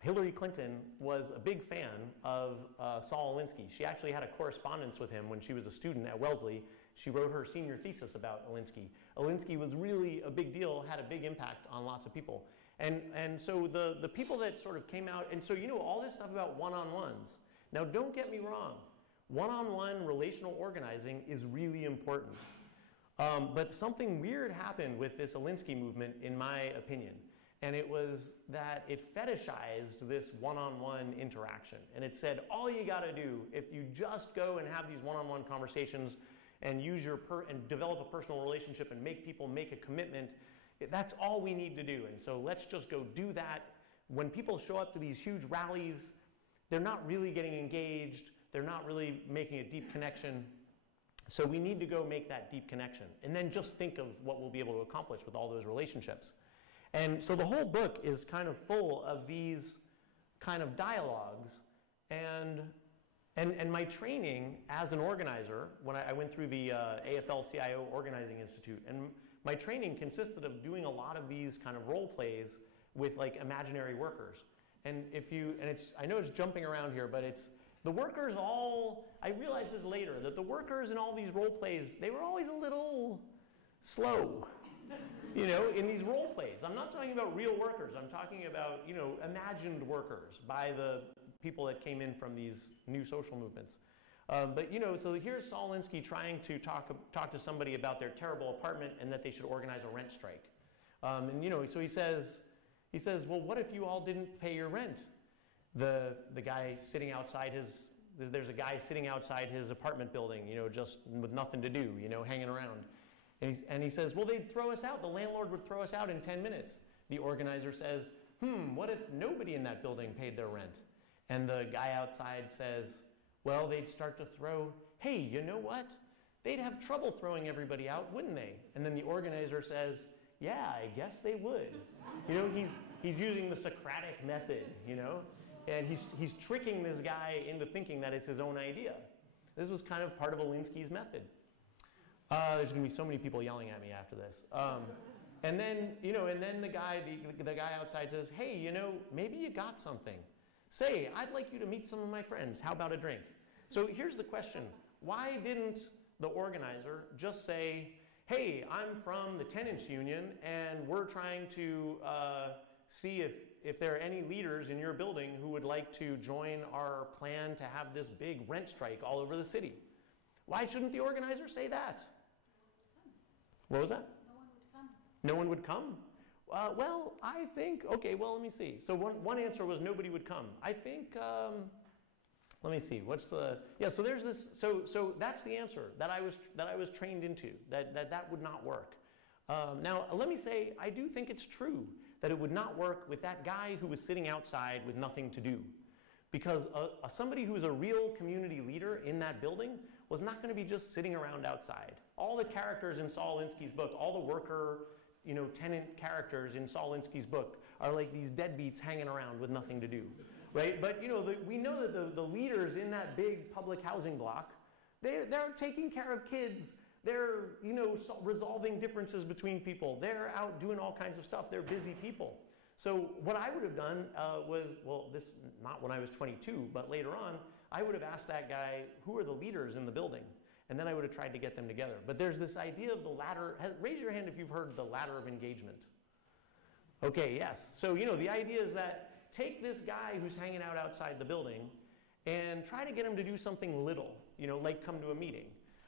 Hillary Clinton was a big fan of Saul Alinsky. She actually had a correspondence with him when she was a student at Wellesley. She wrote her senior thesis about Alinsky. Alinsky was really a big deal, had a big impact on lots of people. And so the people that sort of came out, and so you know all this stuff about one-on-ones. Now don't get me wrong, one-on-one relational organizing is really important. But something weird happened with this Alinsky movement, in my opinion. And it was that it fetishized this one-on-one interaction. And it said, all you gotta do, if you just go and have these one-on-one conversations and use and develop a personal relationship and make people make a commitment, that's all we need to do. And so let's just go do that. When people show up to these huge rallies, they're not really getting engaged. They're not really making a deep connection. So we need to go make that deep connection. And then just think of what we'll be able to accomplish with all those relationships. And so the whole book is kind of full of these kind of dialogues. And my training as an organizer, when I went through the AFL-CIO Organizing Institute, and my training consisted of doing a lot of these kind of role plays with like imaginary workers. And I know it's jumping around here, but it's the workers all, I realized this later, that the workers in all these role plays, they were always a little slow. You know, in these role plays. I'm not talking about real workers. I'm talking about, you know, imagined workers by the people that came in from these new social movements. But, you know, so here's Saul Alinsky trying to talk to somebody about their terrible apartment and that they should organize a rent strike. And, you know, so he says, well, what if you all didn't pay your rent? The guy sitting outside there's a guy sitting outside his apartment building, you know, just with nothing to do, you know, hanging around. And he says, well, they'd throw us out. The landlord would throw us out in 10 minutes. The organizer says, what if nobody in that building paid their rent? And the guy outside says, well, they'd start to throw, hey, you know what? They'd have trouble throwing everybody out, wouldn't they? And then the organizer says, yeah, I guess they would. You know, he's using the Socratic method, you know? And he's tricking this guy into thinking that it's his own idea. This was kind of part of Alinsky's method. There's going to be so many people yelling at me after this. And then, and then the guy outside says, hey, maybe you got something. Say, I'd like you to meet some of my friends. How about a drink? So here's the question. Why didn't the organizer just say, hey, I'm from the tenants union, and we're trying to see if there are any leaders in your building who would like to join our plan to have this big rent strike all over the city? Why shouldn't the organizer say that? What was that? No one would come. No one would come? Well, I think, okay, well, let me see. So one answer was nobody would come. I think, let me see, what's the, yeah, so there's this, so that's the answer that I was trained into, that would not work. Now, let me say, I do think it's true that it would not work with that guy who was sitting outside with nothing to do. Because somebody who is a real community leader in that building was not going to be just sitting around outside. All the characters in Saul Alinsky's book, all the worker, tenant characters in Saul Alinsky's book are like these deadbeats hanging around with nothing to do, right? But we know that the leaders in that big public housing block, they're taking care of kids. They're resolving differences between people. They're out doing all kinds of stuff. They're busy people. So what I would have done was, well, this not when I was 22, but later on, I would have asked that guy, who are the leaders in the building? And then I would have tried to get them together. But there's this idea of the ladder. Raise your hand if you've heard the ladder of engagement. Okay, yes. So, the idea is that take this guy who's hanging out outside the building and try to get him to do something little, like come to a meeting.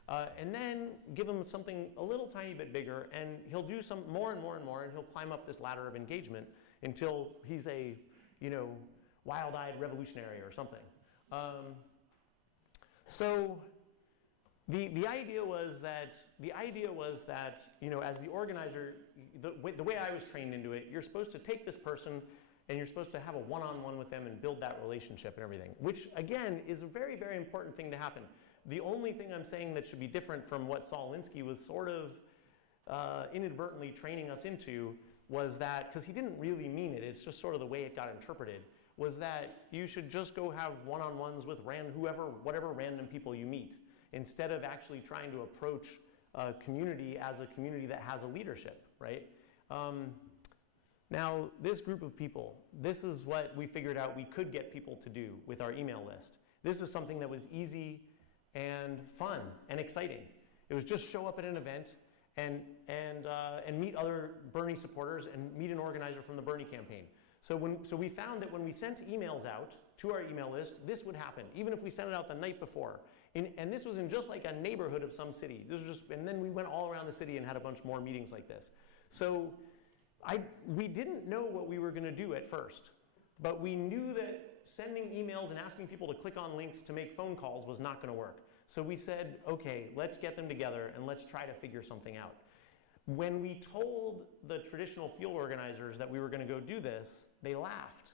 And then give him something a little tiny bit bigger, and he'll do some more and more and more, and he'll climb up this ladder of engagement until he's a, wild-eyed revolutionary or something. So the idea was that as the organizer, the way I was trained into it, you're supposed to take this person and you're supposed to have a one-on-one with them and build that relationship and everything, which again is a very, very important thing to happen. The only thing I'm saying that should be different from what Saul Alinsky was sort of inadvertently training us into was that, because he didn't really mean it, it's just sort of the way it got interpreted, was that you should just go have one-on-ones with whatever random people you meet, instead of actually trying to approach a community as a community that has a leadership, right? Now, this group of people, this is what we figured out we could get people to do with our email list. This is something that was easy and fun and exciting. It was just show up at an event and meet other Bernie supporters and meet an organizer from the Bernie campaign. So we found that when we sent emails out to our email list, this would happen, even if we sent it out the night before. And this was in just like a neighborhood of some city. This was and then we went all around the city and had a bunch more meetings like this. So we didn't know what we were going to do at first, but we knew that sending emails and asking people to click on links to make phone calls was not going to work. So we said, okay, let's get them together and let's try to figure something out. When we told the traditional field organizers that we were going to go do this, they laughed.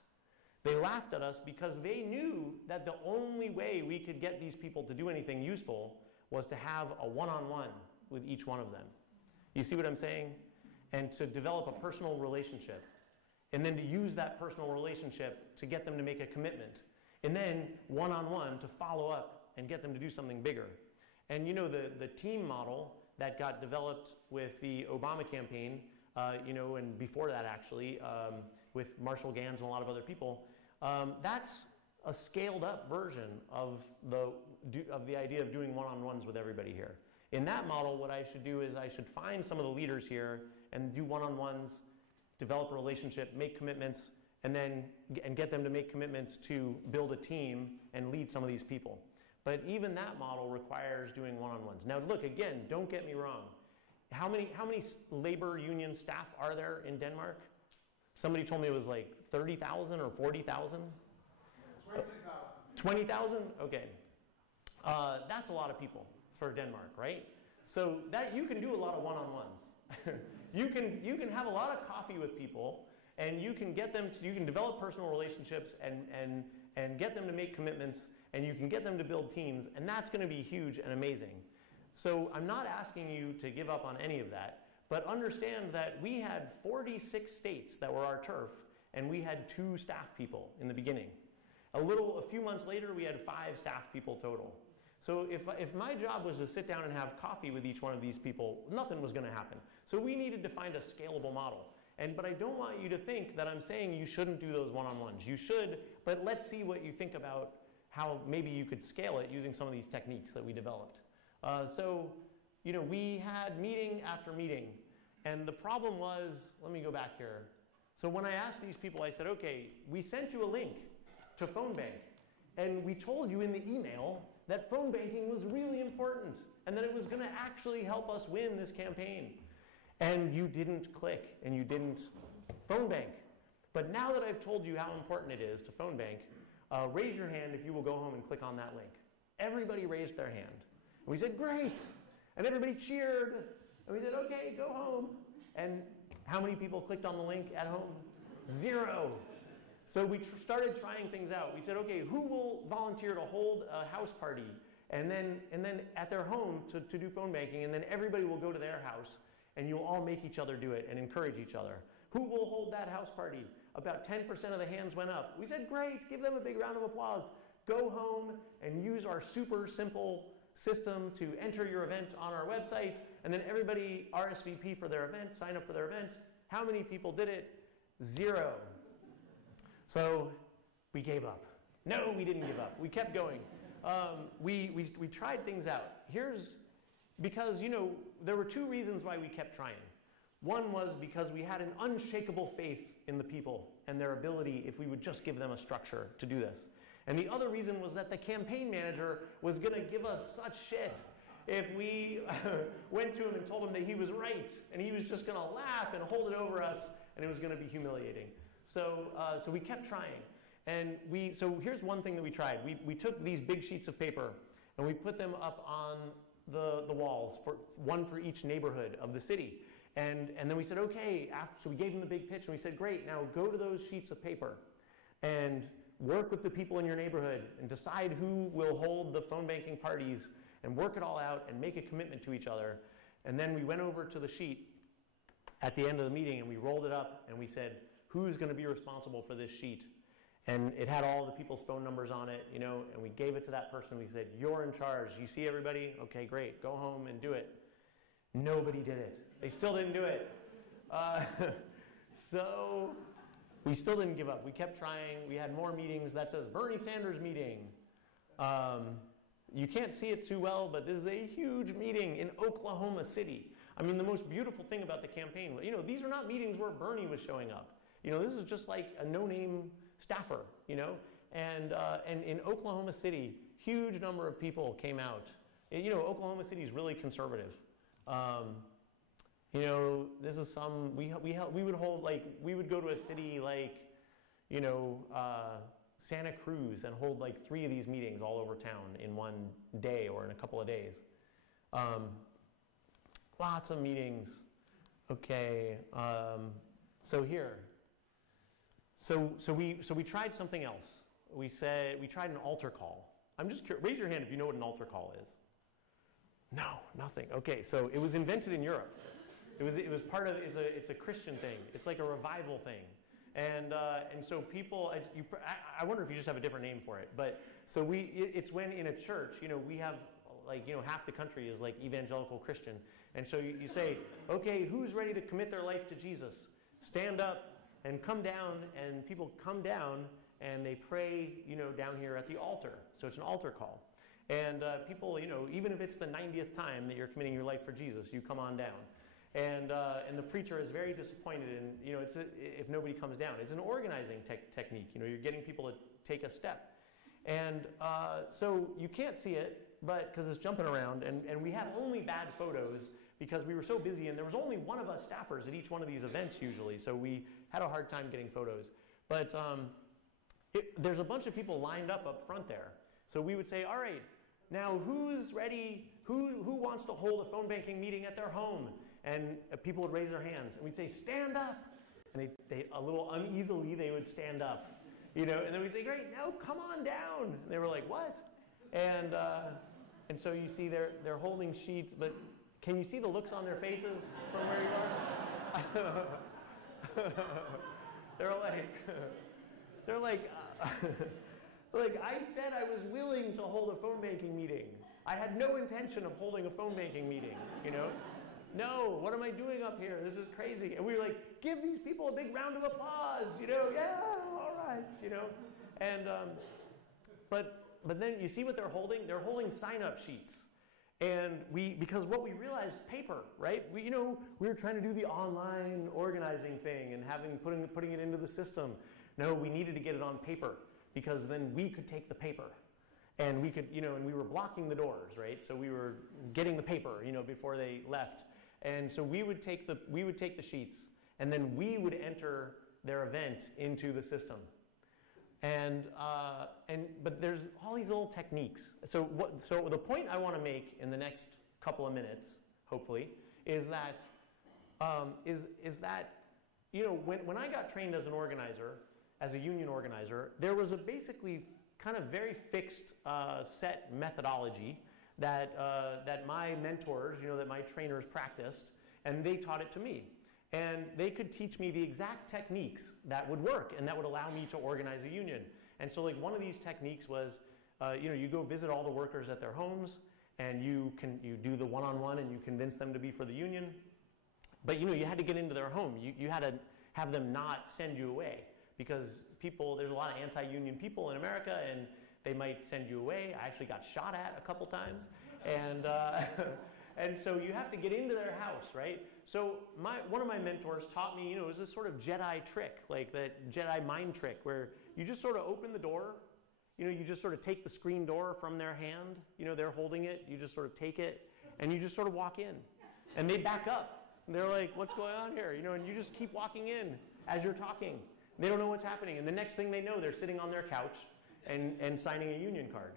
They laughed at us because they knew that the only way we could get these people to do anything useful was to have a one-on-one with each one of them. You see what I'm saying? And to develop a personal relationship. And then to use that personal relationship to get them to make a commitment. And then one-on-one to follow up and get them to do something bigger. And the team model that got developed with the Obama campaign, and before that actually, with Marshall Gans and a lot of other people, that's a scaled up version of the idea of doing one-on-ones with everybody here. In that model, what I should do is I should find some of the leaders here and do one-on-ones, develop a relationship, make commitments, and get them to make commitments to build a team and lead some of these people. But even that model requires doing one-on-ones. Now look, again, don't get me wrong. How many labor union staff are there in Denmark? Somebody told me it was like 30,000 or 40,000? 20,000. 20,000? Okay. That's a lot of people for Denmark, right? So that you can do a lot of one-on-ones. you can have a lot of coffee with people, and you can develop personal relationships and get them to make commitments, and you can get them to build teams, and that's going to be huge and amazing. So I'm not asking you to give up on any of that, but understand that we had 46 states that were our turf, and we had 2 staff people in the beginning. A few months later, we had 5 staff people total. So if my job was to sit down and have coffee with each one of these people, nothing was going to happen. So we needed to find a scalable model. But I don't want you to think that I'm saying you shouldn't do those one-on-ones. You should, but let's see what you think about how maybe you could scale it using some of these techniques that we developed. So, you know, we had meeting after meeting. And the problem was, let me go back here. So when I asked these people, I said, okay, we sent you a link to phone bank. And we told you in the email that phone banking was really important and that it was going to actually help us win this campaign. And you didn't click and you didn't phone bank. But now that I've told you how important it is to phone bank, raise your hand if you will go home and click on that link. Everybody raised their hand. And we said, great. And everybody cheered. And we said, okay, go home. And how many people clicked on the link at home? 0. So we started trying things out. We said, okay, who will volunteer to hold a house party? And then at their home to do phone banking, and then everybody will go to their house, and you'll all make each other do it and encourage each other. Who will hold that house party? About 10% of the hands went up. We said, great, give them a big round of applause. Go home and use our super simple system to enter your event on our website, and then everybody RSVP for their event, sign up for their event. How many people did it? 0. So we gave up. No, we didn't give up. We kept going. We tried things out. Because, you know, there were 2 reasons why we kept trying. One was because we had an unshakable faith in the people and their ability, if we would just give them a structure, to do this. And the other reason was that the campaign manager was going to give us such shit if we went to him and told him that he was right, and he was just going to laugh and hold it over us, and it was going to be humiliating. So we kept trying. And so here's one thing that we tried. We took these big sheets of paper, and we put them up on the walls, one for each neighborhood of the city. And then we said, okay, so we gave them the big pitch, and we said, great, now go to those sheets of paper and work with the people in your neighborhood and decide who will hold the phone banking parties and work it all out and make a commitment to each other. And then we went over to the sheet at the end of the meeting and we rolled it up and we said, who's going to be responsible for this sheet? And it had all the people's phone numbers on it, you know, and we gave it to that person. We said, you're in charge. You see everybody? Okay, great. Go home and do it. Nobody did it. They still didn't do it. So we still didn't give up. We kept trying. We had more meetings. That says Bernie Sanders meeting. You can't see it too well, but this is a huge meeting in Oklahoma City. I mean, the most beautiful thing about the campaign, you know, these are not meetings where Bernie was showing up. You know, this is just like a no-name staffer, you know. And in Oklahoma City, huge number of people came out. You know, Oklahoma City is really conservative. You know, this is some, we would hold, like, we would go to a city like, you know, Santa Cruz and hold like 3 of these meetings all over town in one day or in a couple of days. Lots of meetings. Okay, so here. So we tried something else. We tried an altar call. I'm just curious, raise your hand if you know what an altar call is. No, nothing. Okay, so it was invented in Europe. It was part of, it's a Christian thing. It's like a revival thing. And so people, I wonder if you just have a different name for it. But so it's when in a church, you know, we have like, you know, half the country is like evangelical Christian. And so you say, okay, who's ready to commit their life to Jesus? Stand up and come down, and people come down and they pray, you know, down here at the altar. So it's an altar call. And people, you know, even if it's the 90th time that you're committing your life for Jesus, you come on down. And the preacher is very disappointed, and you know, if nobody comes down. It's an organizing technique. You know, you're getting people to take a step. And so you can't see it, but because it's jumping around, and we have only bad photos because we were so busy, and there was only one of us staffers at each one of these events usually, so we had a hard time getting photos. But there's a bunch of people lined up front there. So we would say, all right, now who's ready, who wants to hold a phone banking meeting at their home? And people would raise their hands, and we'd say, stand up. And they a little uneasily, they would stand up. You know, and then we'd say, great, now come on down. And they were like, what? And so you see they're holding sheets, but can you see the looks on their faces from where you are? They're like, like I said I was willing to hold a phone banking meeting. I had no intention of holding a phone banking meeting, you know. No, what am I doing up here? This is crazy. And we were like, give these people a big round of applause, you know. Yeah, all right, you know. And but then you see what they're holding? They're holding sign-up sheets. And because what we realized, paper, right? We were trying to do the online organizing thing and putting it into the system. No, we needed to get it on paper because then we could take the paper. And we could, and we were blocking the doors, right? So we were getting the paper, before they left. And so we would take the sheets, and then we would enter their event into the system. But there's all these little techniques. So the point I want to make in the next couple of minutes, hopefully, is that when I got trained as an organizer, as a union organizer, there was a basically kind of very fixed set methodology that my mentors, that my trainers practiced, and they taught it to me. And they could teach me the exact techniques that would work and that would allow me to organize a union. And so one of these techniques was, you go visit all the workers at their homes, and you do the one-on-one and you convince them to be for the union. But you had to get into their home. You had to have them not send you away, because there's a lot of anti-union people in America, and they might send you away. I actually got shot at a couple times. And and so you have to get into their house, right? So one of my mentors taught me, it was this sort of Jedi trick, like that Jedi mind trick, where you just sort of open the door, you just sort of take the screen door from their hand, they're holding it, you just sort of take it, and you just sort of walk in. And they back up. And they're like, what's going on here? And you just keep walking in as you're talking. They don't know what's happening. And the next thing they know, they're sitting on their couch and signing a union card,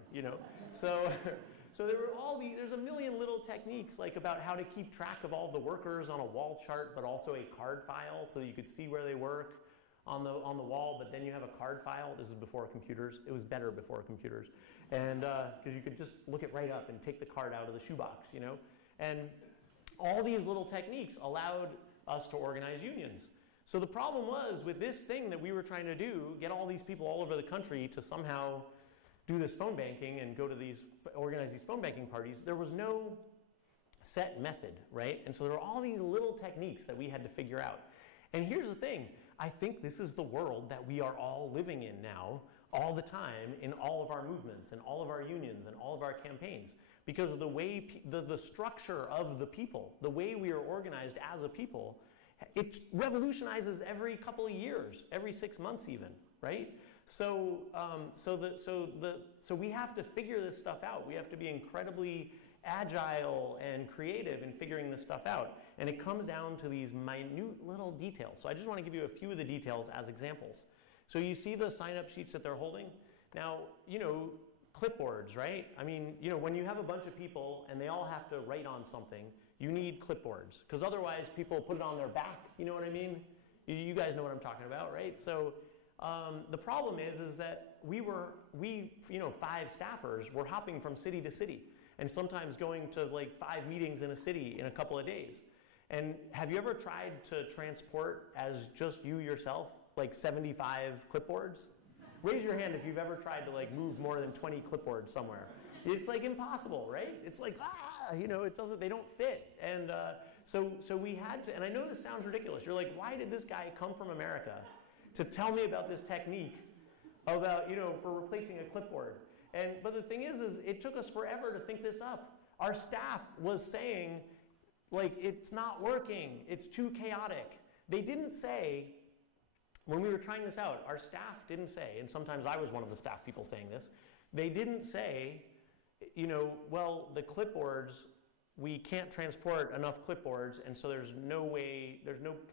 So there's a million little techniques about how to keep track of all the workers on a wall chart, but also a card file so that you could see where they work on the wall, but then you have a card file. This is before computers. It was better before computers. And because you could just look it right up and take the card out of the shoebox, And all these little techniques allowed us to organize unions. So the problem was with this thing that we were trying to do, get all these people all over the country to somehow do this phone banking and organize these phone banking parties, there was no set method, right? And so there were all these little techniques that we had to figure out. And here's the thing, I think this is the world that we are all living in now, all the time, in all of our movements and all of our unions and all of our campaigns. Because of the way, the structure of the people, the way we are organized as a people, it revolutionizes every couple of years, every 6 months even, right? So we have to figure this stuff out. We have to be incredibly agile and creative in figuring this stuff out. And it comes down to these minute little details. So I just want to give you a few of the details as examples. So you see the sign-up sheets that they're holding? Now, clipboards, right? I mean, when you have a bunch of people and they all have to write on something, you need clipboards, because otherwise people put it on their back, you know what I mean? You guys know what I'm talking about, right? So the problem is that we 5 staffers were hopping from city to city, and sometimes going to 5 meetings in a city in a couple of days. And have you ever tried to transport as just you yourself, 75 clipboards? Raise your hand if you've ever tried to move more than 20 clipboards somewhere. It's impossible, right? It's it doesn't, they don't fit. And so we had to, and I know this sounds ridiculous. You're like, why did this guy come from America to tell me about this technique about, for replacing a clipboard? But the thing is it took us forever to think this up. Our staff was saying, it's not working, it's too chaotic. They didn't say, when we were trying this out, our staff didn't say, and sometimes I was one of the staff people saying this, they didn't say, well, the clipboards, we can't transport enough clipboards, and so there's no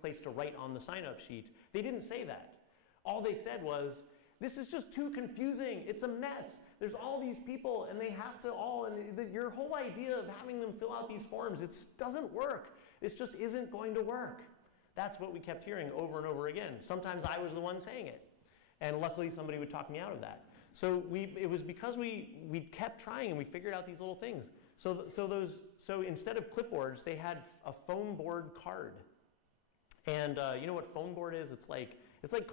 place to write on the sign-up sheet. They didn't say that. All they said was, this is just too confusing. It's a mess. There's all these people, and they have to your whole idea of having them fill out these forms, it doesn't work. This just isn't going to work. That's what we kept hearing over and over again. Sometimes I was the one saying it. And luckily somebody would talk me out of that. So it was because we kept trying and we figured out these little things. So instead of clipboards, they had a foam board card. And you know what foam board is? It's like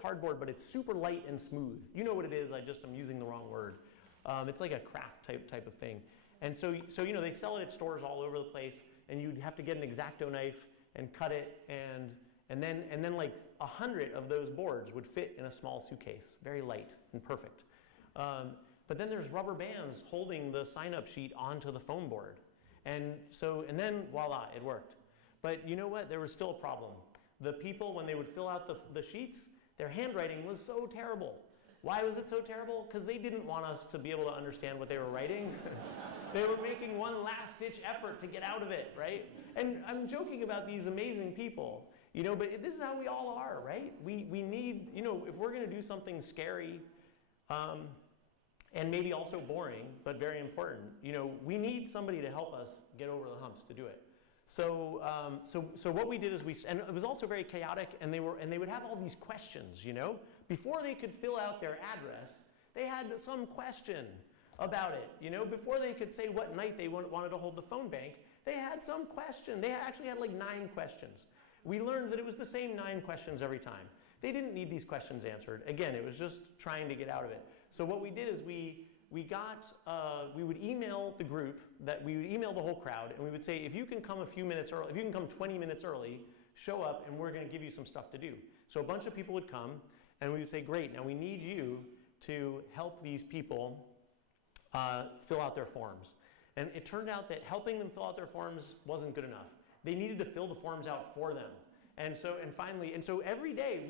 cardboard, but it's super light and smooth. You know what it is, I'm using the wrong word. It's like a craft type of thing. And so you know, they sell it at stores all over the place, and you'd have to get an X-Acto knife and cut it, and then like 100 of those boards would fit in a small suitcase, very light and perfect. But then there's rubber bands holding the sign-up sheet onto the foam board. And then voila, it worked. But you know what? There was still a problem. The people, when they would fill out the sheets, their handwriting was so terrible. Why was it so terrible? Because they didn't want us to be able to understand what they were writing. They were making one last-ditch effort to get out of it, right? And I'm joking about these amazing people, you know, but this is how we all are, right? We need, you know, if we're going to do something scary, and maybe also boring, but very important, you know, we need somebody to help us get over the humps to do it. So what we did is and it was also very chaotic, and they would have all these questions, you know? Before they could fill out their address, they had some question about it, you know? Before they could say what night they wanted to hold the phone bank, they had some question. They actually had like 9 questions. We learned that it was the same 9 questions every time. They didn't need these questions answered. Again, it was just trying to get out of it. So what we did is we would email the group, we would email the whole crowd, and we would say, if you can come a few minutes early, if you can come 20 minutes early, show up, and we're going to give you some stuff to do. So a bunch of people would come, and we would say, great, now we need you to help these people fill out their forms. And it turned out that helping them fill out their forms wasn't good enough. They needed to fill the forms out for them. And so every day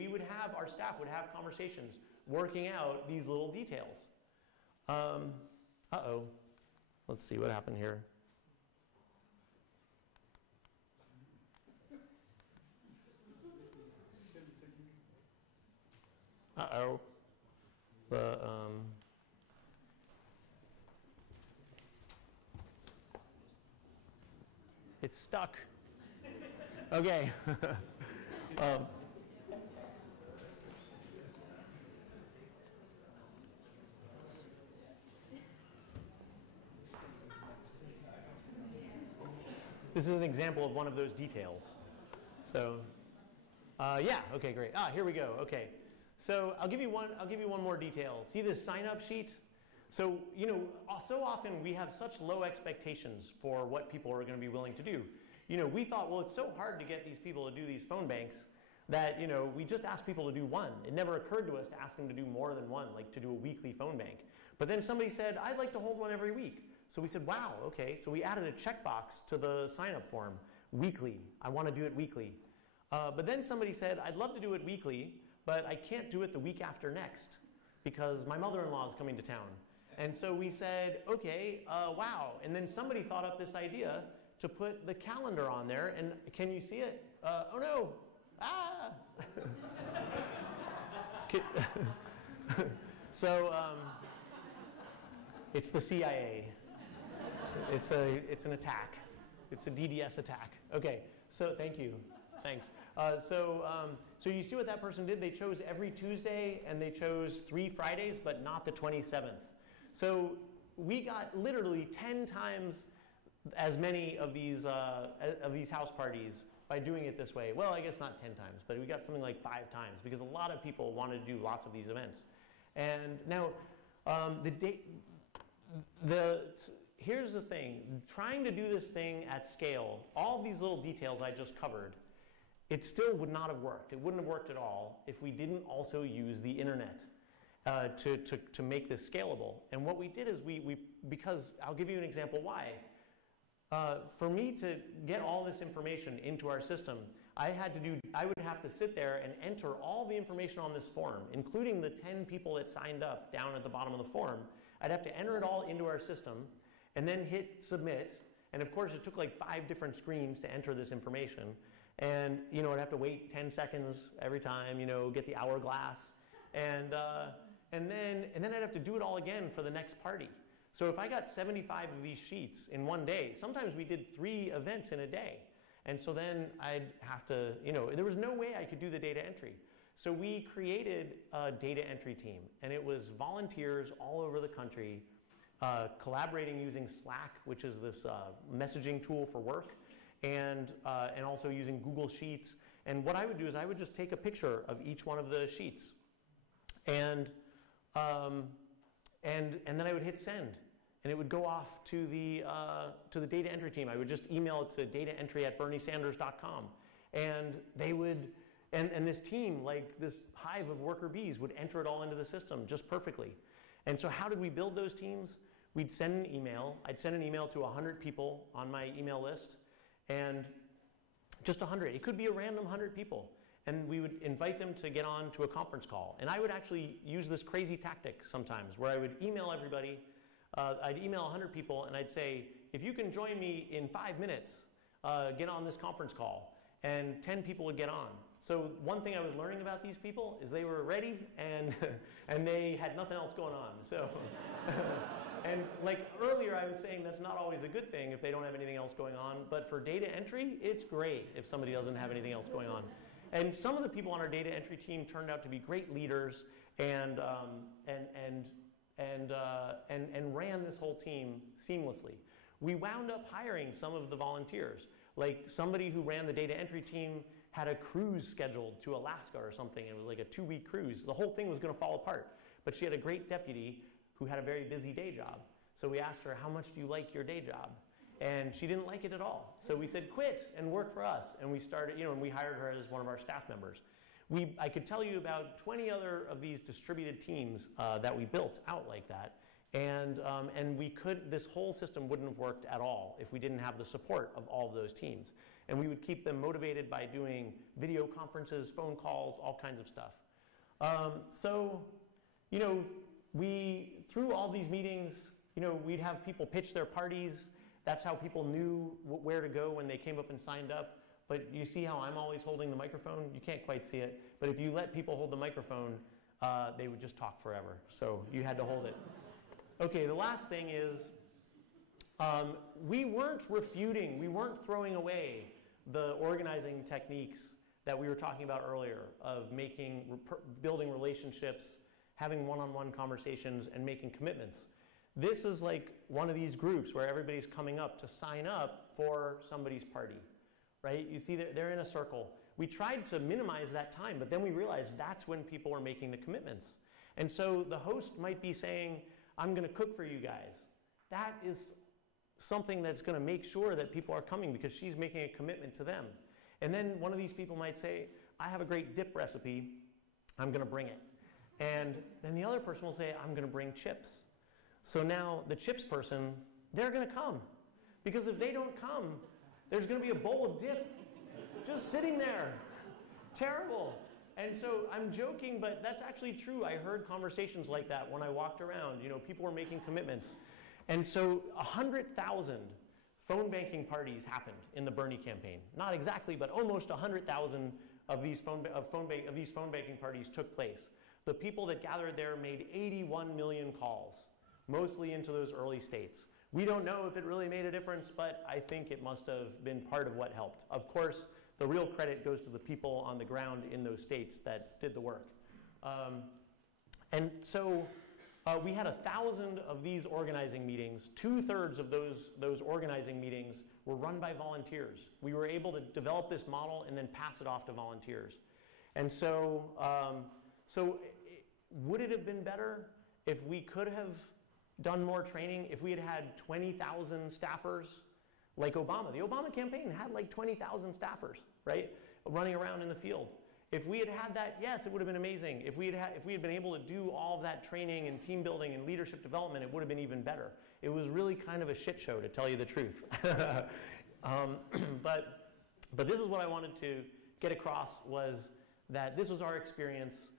our staff would have conversations working out these little details. Uh-oh. Let's see what happened here. Uh-oh. It's stuck. Okay. This is an example of one of those details. So, yeah, okay, great. Here we go. Okay, so I'll give you one more detail. See this sign-up sheet? So, you know, so often we have such low expectations for what people are going to be willing to do. You know, we thought, well, it's so hard to get these people to do these phone banks that, you know, we just asked people to do one. It never occurred to us to ask them to do more than one, like to do a weekly phone bank. But then somebody said, I'd like to hold one every week. So we said, wow, okay. So we added a checkbox to the sign-up form, weekly. I want to do it weekly. But then somebody said, I'd love to do it weekly, but I can't do it the week after next because my mother-in-law is coming to town. And so we said, okay, wow. And then somebody thought up this idea to put the calendar on there. And can you see it? Oh no, So it's the CIA. It's an attack. It's a DDS attack. Okay, so thank you. Thanks. So you see what that person did? They chose every Tuesday and they chose 3 Fridays, but not the 27th. So we got literally 10 times as many of these house parties by doing it this way. Well, I guess not 10 times, but we got something like 5 times because a lot of people wanted to do lots of these events. And now, here's the thing. Trying to do this thing at scale, all these little details I just covered, it still would not have worked. It wouldn't have worked at all if we didn't also use the internet to make this scalable. And what we did is because I'll give you an example why. For me to get all this information into our system, I would have to sit there and enter all the information on this form, including the 10 people that signed up down at the bottom of the form. I'd have to enter it all into our system and then hit submit. And of course, it took like 5 different screens to enter this information. And you know, I'd have to wait 10 seconds every time, you know, get the hourglass. And then I'd have to do it all again for the next party. So if I got 75 of these sheets in one day, sometimes we did 3 events in a day. And so then I'd have to, you know, there was no way I could do the data entry. So we created a data entry team, and it was volunteers all over the country collaborating using Slack, which is this messaging tool for work, and also using Google Sheets. And what I would do is I would just take a picture of each one of the sheets, and then I would hit send. and it would go off to the data entry team. I would just email it to dataentry@berniesanders.com, and they would, and this team, like this hive of worker bees, would enter it all into the system just perfectly. And so how did we build those teams? We'd send an email. I'd send an email to 100 people on my email list, and just 100. It could be a random 100 people. And we would invite them to get on to a conference call. And I would actually use this crazy tactic sometimes where I would email everybody. I'd email 100 people and I'd say, if you can join me in 5 minutes, get on this conference call. And 10 people would get on. So one thing I was learning about these people is they were ready and, and they had nothing else going on. So, and like earlier I was saying that's not always a good thing if they don't have anything else going on. But for data entry, it's great if somebody doesn't have anything else going on. And some of the people on our data entry team turned out to be great leaders and ran this whole team seamlessly. We wound up hiring some of the volunteers. Like somebody who ran the data entry team had a cruise scheduled to Alaska or something. It was like a 2-week cruise. The whole thing was going to fall apart. But she had a great deputy who had a very busy day job. So we asked her, how much do you like your day job? And she didn't like it at all. So we said, quit and work for us. And we started, and we hired her as one of our staff members. I could tell you about 20 other of these distributed teams that we built out like that. And this whole system wouldn't have worked at all if we didn't have the support of all of those teams. And we would keep them motivated by doing video conferences, phone calls, all kinds of stuff. Through all these meetings, we'd have people pitch their parties. That's how people knew where to go when they came up and signed up. But you see how I'm always holding the microphone? You can't quite see it. But if you let people hold the microphone, they would just talk forever. So you had to hold it. Okay, the last thing is we weren't refuting, we weren't throwing away the organizing techniques that we were talking about earlier of building relationships, having one-on-one conversations, and making commitments. This is like one of these groups where everybody's coming up to sign up for somebody's party, right? You see they're in a circle. We tried to minimize that time, but then we realized that's when people were making the commitments. And so the host might be saying, I'm going to cook for you guys. That is something that's going to make sure that people are coming because she's making a commitment to them. And then one of these people might say, I have a great dip recipe. I'm going to bring it. And then the other person will say, I'm going to bring chips. So now the chips person, they're going to come. Because if they don't come, there's going to be a bowl of dip just sitting there. Terrible. And so I'm joking, but that's actually true. I heard conversations like that when I walked around. People were making commitments. And so 100,000 phone banking parties happened in the Bernie campaign. Not exactly, but almost 100,000 of these phone banking parties took place. The people that gathered there made 81 million calls, mostly into those early states. We don't know if it really made a difference, but I think it must have been part of what helped. Of course, the real credit goes to the people on the ground in those states that did the work. And so we had 1,000 of these organizing meetings. 2/3 of those organizing meetings were run by volunteers. We were able to develop this model and then pass it off to volunteers. And so, would it have been better if we could have done more training, if we had had 20,000 staffers like Obama? The Obama campaign had like 20,000 staffers, right, running around in the field. If we had had that, yes, it would have been amazing. If we had been able to do all of that training and team building and leadership development, it would have been even better. It was really kind of a shit show, to tell you the truth. But this is what I wanted to get across, was that this was our experience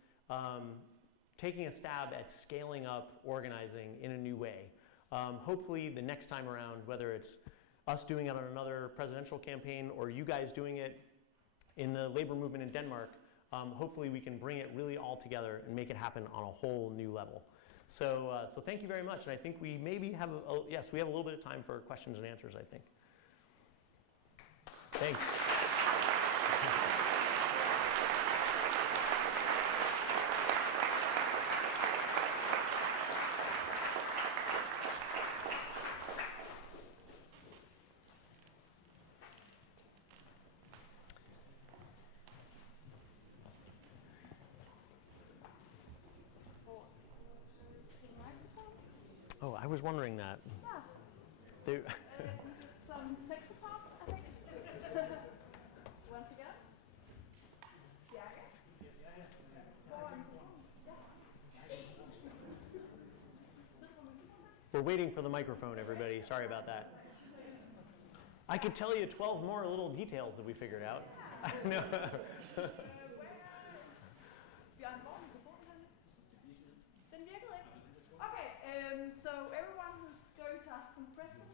taking a stab at scaling up organizing in a new way. Hopefully the next time around, whether it's us doing it on another presidential campaign or you guys doing it in the labor movement in Denmark, hopefully we can bring it really all together and make it happen on a whole new level. So thank you very much. And I think we maybe have, yes, we have a little bit of time for questions and answers, I think. Thanks. Oh, I was wondering that. Yeah. Some text talk, I think. Once again. Yeah. Go on. We're waiting for the microphone, everybody. Sorry about that. I could tell you 12 more little details that we figured out. Den virkede ikke. Okay, so everyone who's going to ask some questions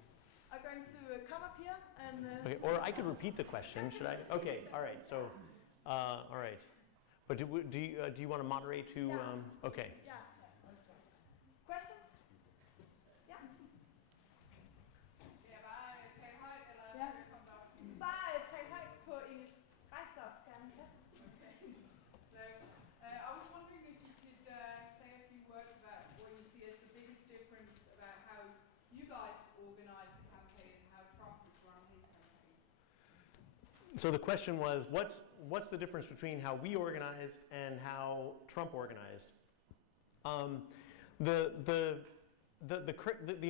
are going to come up here and... Okay, or I could repeat the question, should I? Okay, all right, so, all right. But do you want to moderate to, okay. Yeah. Questions? Ja. Skal jeg bare tale højt, eller Ja. skal jeg komme derop? Bare tal højt på engelsk. Rejs dig op, gerne. Ja. Okay. So, I was wondering if you could say a few words about what you see as the biggest difference about how you guys organize the campaign and how Trump has run his campaign. So the question was, what's the difference between how we organized and how Trump organized? The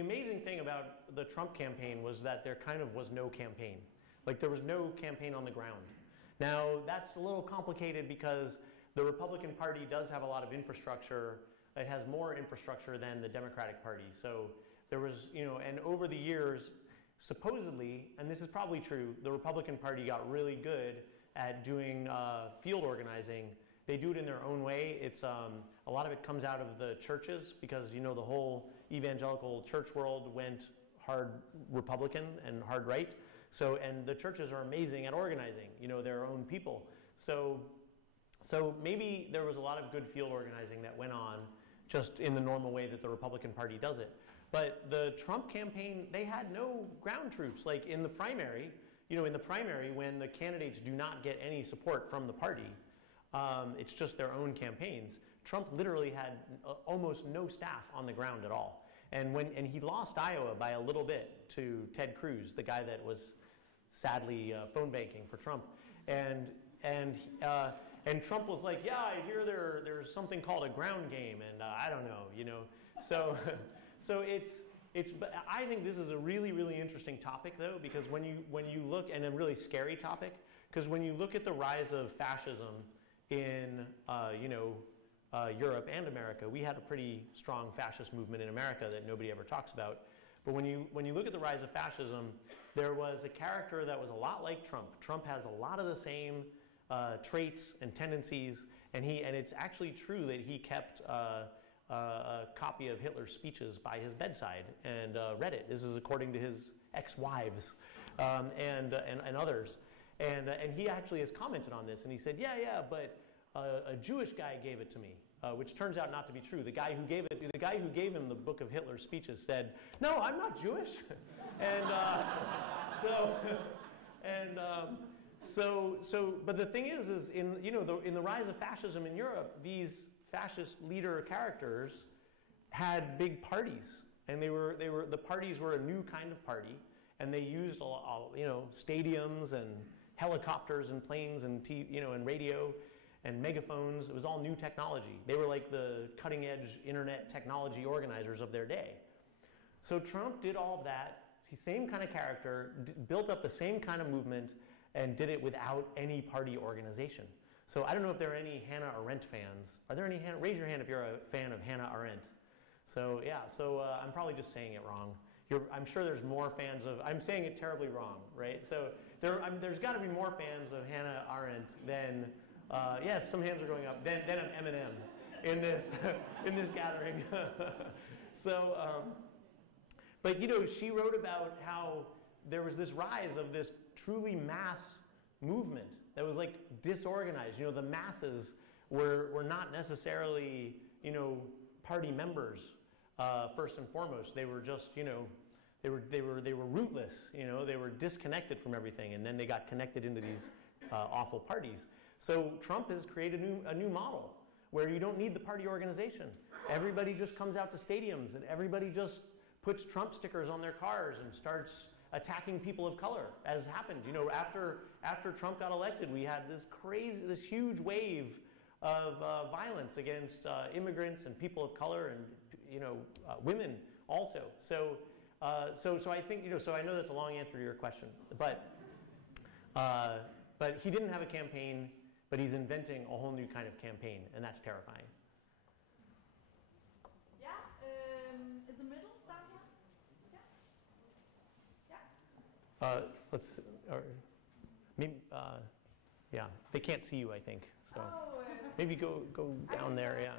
amazing thing about the Trump campaign was that there kind of was no campaign. Like there was no campaign on the ground. Now that's a little complicated because the Republican Party does have a lot of infrastructure. It has more infrastructure than the Democratic Party. So there was, and over the years, supposedly, and this is probably true, the Republican Party got really good at doing field organizing. They do it in their own way. It's a lot of it comes out of the churches because the whole evangelical church world went hard Republican and hard right. So and the churches are amazing at organizing, their own people. So maybe there was a lot of good field organizing that went on just in the normal way that the Republican Party does it. But the Trump campaign, they had no ground troops. Like in the primary, when the candidates do not get any support from the party, it's just their own campaigns. Trump literally had almost no staff on the ground at all. And he lost Iowa by a little bit to Ted Cruz, the guy that was sadly phone banking for Trump. And Trump was like, yeah, I hear there's something called a ground game, and I don't know, So but I think this is a really, really interesting topic, though, because when you look, and a really scary topic, because when you look at the rise of fascism in Europe and America, we had a pretty strong fascist movement in America that nobody ever talks about. But when you look at the rise of fascism, there was a character that was a lot like Trump. Trump has a lot of the same traits and tendencies, and it's actually true that he kept a copy of Hitler's speeches by his bedside and read it. This is according to his ex-wives and others. And he actually has commented on this, and he said, yeah, but a Jewish guy gave it to me, which turns out not to be true. The guy who gave him the book of Hitler's speeches said, "No, I'm not Jewish," but the thing is in the rise of fascism in Europe, these fascist leader characters had big parties, and the parties were a new kind of party, and they used stadiums and helicopters and planes and and radio and megaphones. It was all new technology. They were like the cutting edge internet technology organizers of their day. So Trump did all of that, same kind of character, built up the same kind of movement, and did it without any party organization. So I don't know if there are any Hannah Arendt fans. Are there any? Raise your hand if you're a fan of Hannah Arendt. So yeah, I'm probably just saying it wrong. I'm sure there's more fans of, I'm saying it terribly wrong, right? So there's got to be more fans of Hannah Arendt than, yes, some hands are going up, than of Eminem in this gathering. But she wrote about how there was this rise of this truly mass movement that was like disorganized. The masses were not necessarily, party members first and foremost. They were just, they were rootless. They were disconnected from everything, and then they got connected into these awful parties. So Trump has created a new model where you don't need the party organization. Everybody just comes out to stadiums, and everybody just puts Trump stickers on their cars and starts attacking people of color, as happened. After Trump got elected, we had this huge wave of violence against immigrants and people of color, and women also. So I think, so I know that's a long answer to your question, but he didn't have a campaign, but he's inventing a whole new kind of campaign, and that's terrifying. Yeah, in the middle, down here. Yeah. Let's, or maybe, yeah, they can't see you, I think. So maybe go down there, yeah.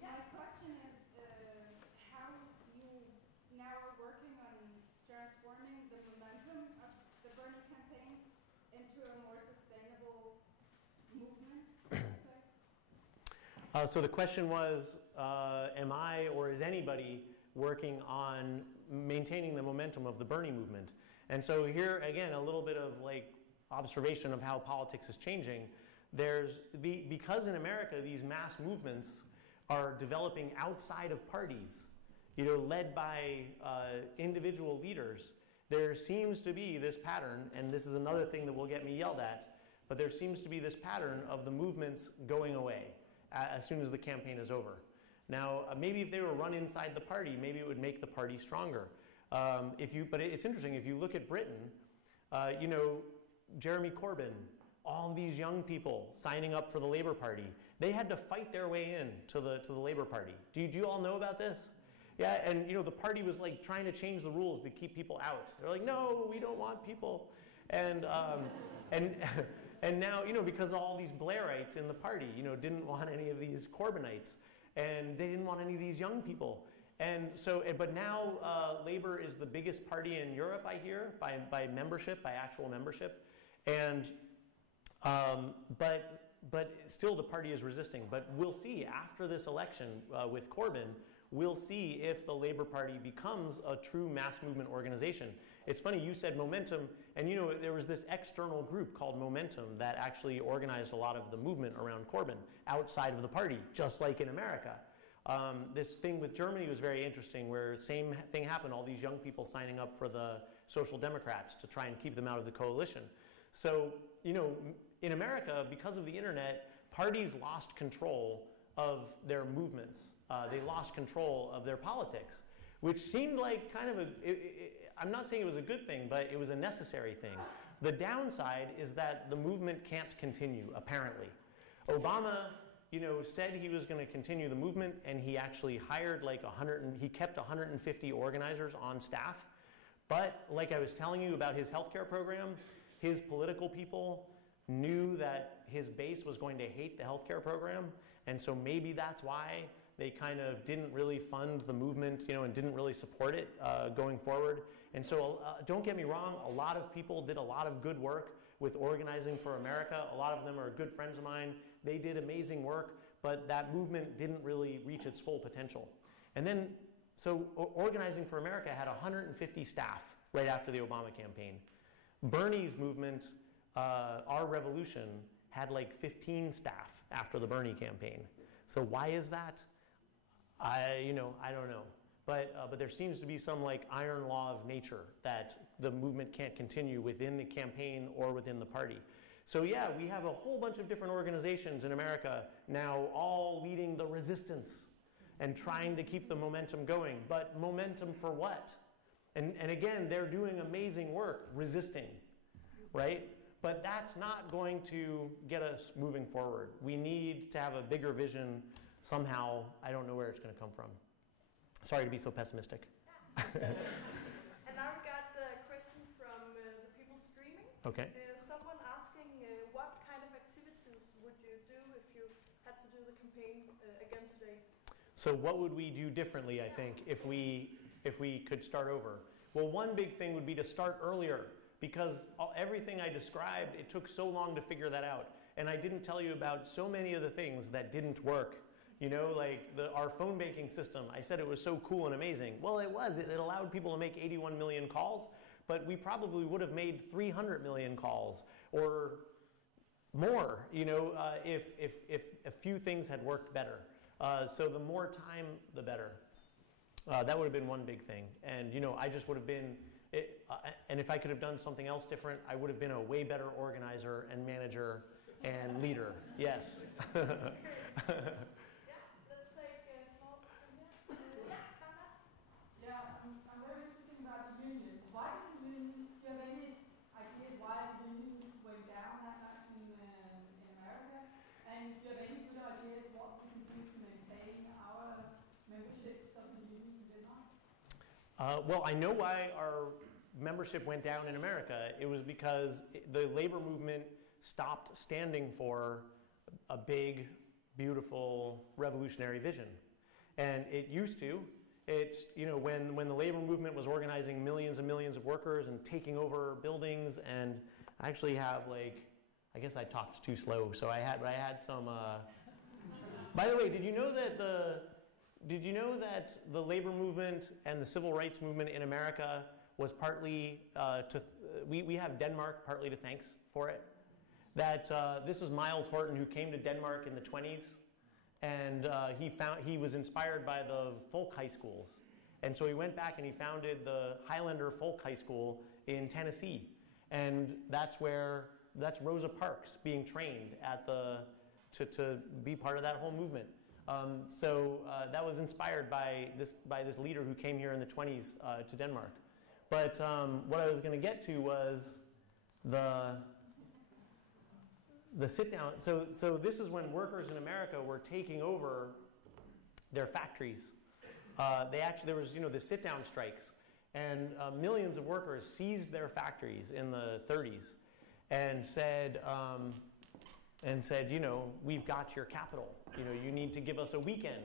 My question is how you now are working on transforming the momentum of the Bernie campaign into a more sustainable movement, So the question was, am I or is anybody working on maintaining the momentum of the Bernie movement? And so here, again, a little bit of like observation of how politics is changing. Because in America, these mass movements are developing outside of parties, led by individual leaders. There seems to be this pattern, and this is another thing that will get me yelled at, but there seems to be this pattern of the movements going away as soon as the campaign is over. Now, maybe if they were run inside the party, maybe it would make the party stronger. But it's interesting, if you look at Britain, Jeremy Corbyn, all these young people signing up for the Labour Party, they had to fight their way in to the Labour Party. Do you all know about this? Yeah, and the party was like trying to change the rules to keep people out. They're like, no, we don't want people. And now, because all these Blairites in the party, didn't want any of these Corbynites, and they didn't want any of these young people. And so, but now Labour is the biggest party in Europe, I hear, by membership, by actual membership. And but still the party is resisting. But we'll see after this election with Corbyn, we'll see if the Labour Party becomes a true mass movement organization. It's funny, you said Momentum, and there was this external group called Momentum that actually organized a lot of the movement around Corbyn outside of the party, just like in America. This thing with Germany was very interesting, where same thing happened, all these young people signing up for the Social Democrats to try and keep them out of the coalition. So, in America, because of the internet, parties lost control of their movements. They lost control of their politics, which seemed like kind of I'm not saying it was a good thing, but it was a necessary thing. The downside is that the movement can't continue, apparently. Obama, said he was going to continue the movement, and he actually hired like he kept 150 organizers on staff. But like I was telling you about his healthcare program, his political people knew that his base was going to hate the healthcare program, and so maybe that's why they kind of didn't really fund the movement, and didn't really support it going forward. And so don't get me wrong, a lot of people did a lot of good work with Organizing for America. A lot of them are good friends of mine. They did amazing work, but that movement didn't really reach its full potential. And then, so Organizing for America had 150 staff right after the Obama campaign. Bernie's movement, Our Revolution, had like 15 staff after the Bernie campaign. So why is that? I don't know. But there seems to be some like iron law of nature that the movement can't continue within the campaign or within the party. So yeah, we have a whole bunch of different organizations in America now all leading the resistance and trying to keep the momentum going. But momentum for what? And again, they're doing amazing work resisting, right? But that's not going to get us moving forward. We need to have a bigger vision somehow. I don't know where it's going to come from. Sorry to be so pessimistic. And now we got a question from the people streaming. Okay. Someone asking what kind of activities would you do if you had to do the campaign again today? So what would we do differently, I think, if we could start over? Well, one big thing would be to start earlier, because everything I described, it took so long to figure that out. And I didn't tell you about so many of the things that didn't work. Like our phone banking system, I said it was so cool and amazing. Well, it was. It allowed people to make 81 million calls, but we probably would have made 300 million calls or more, if a few things had worked better. So the more time, the better. That would have been one big thing. And, I just would have been, and if I could have done something else different, I would have been a way better organizer and manager and leader. Yes. Yeah, let's take a small from here. Well, I know why our membership went down in America. It was because the labor movement stopped standing for a big, beautiful, revolutionary vision. And it used to. It's, you know, when the labor movement was organizing millions and millions of workers and taking over buildings, and I actually have, like, I guess I talked too slow, so I had some, by the way, did you know that the labor movement and the civil rights movement in America was partly we have Denmark partly to thanks for it? That this is Miles Horton, who came to Denmark in the 20s, and he was inspired by the folk high schools, and so he went back and he founded the Highlander Folk High School in Tennessee, and that's Rosa Parks being trained at to be part of that whole movement. So that was inspired by this leader who came here in the 20s to Denmark. But what I was going to get to was the sit down. So this is when workers in America were taking over their factories. There was, you know, the sit down strikes, and millions of workers seized their factories in the 30s and said, you know, we've got your capital. You know, you need to give us a weekend.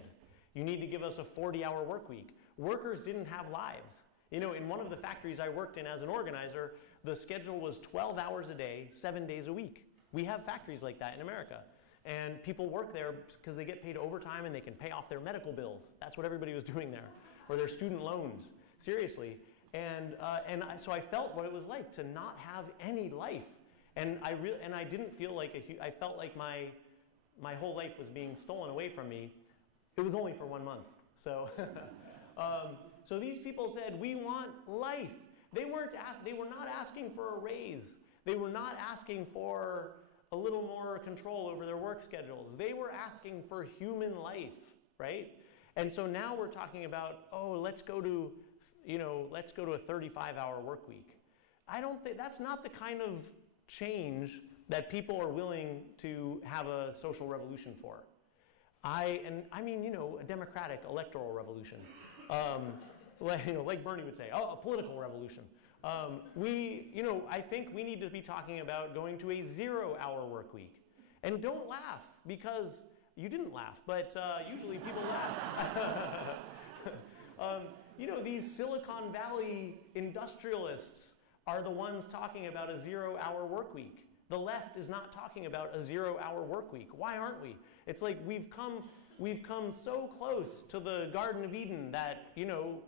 You need to give us a 40-hour work week. Workers didn't have lives. You know, in one of the factories I worked in as an organizer, the schedule was 12 hours a day, 7 days a week. We have factories like that in America. And people work there because they get paid overtime and they can pay off their medical bills. That's what everybody was doing there. Or their student loans. Seriously. So I felt what it was like to not have any life. And I didn't feel like I felt like my whole life was being stolen away from me. It was only for 1 month. So so these people said, we want life. They were not asking for a raise. They were not asking for a little more control over their work schedules. They were asking for human life, right? And so now we're talking about, let's go to a 35-hour work week. I don't think that's not the kind of change that people are willing to have a social revolution for. I mean, you know, a democratic electoral revolution. Like Bernie would say, a political revolution. I think we need to be talking about going to a 0-hour work week. And don't laugh, because you didn't laugh, but usually people laugh. You know, these Silicon Valley industrialists are the ones talking about a 0-hour work week. The left is not talking about a 0-hour work week. Why aren't we? It's like we've come so close to the Garden of Eden that, you know,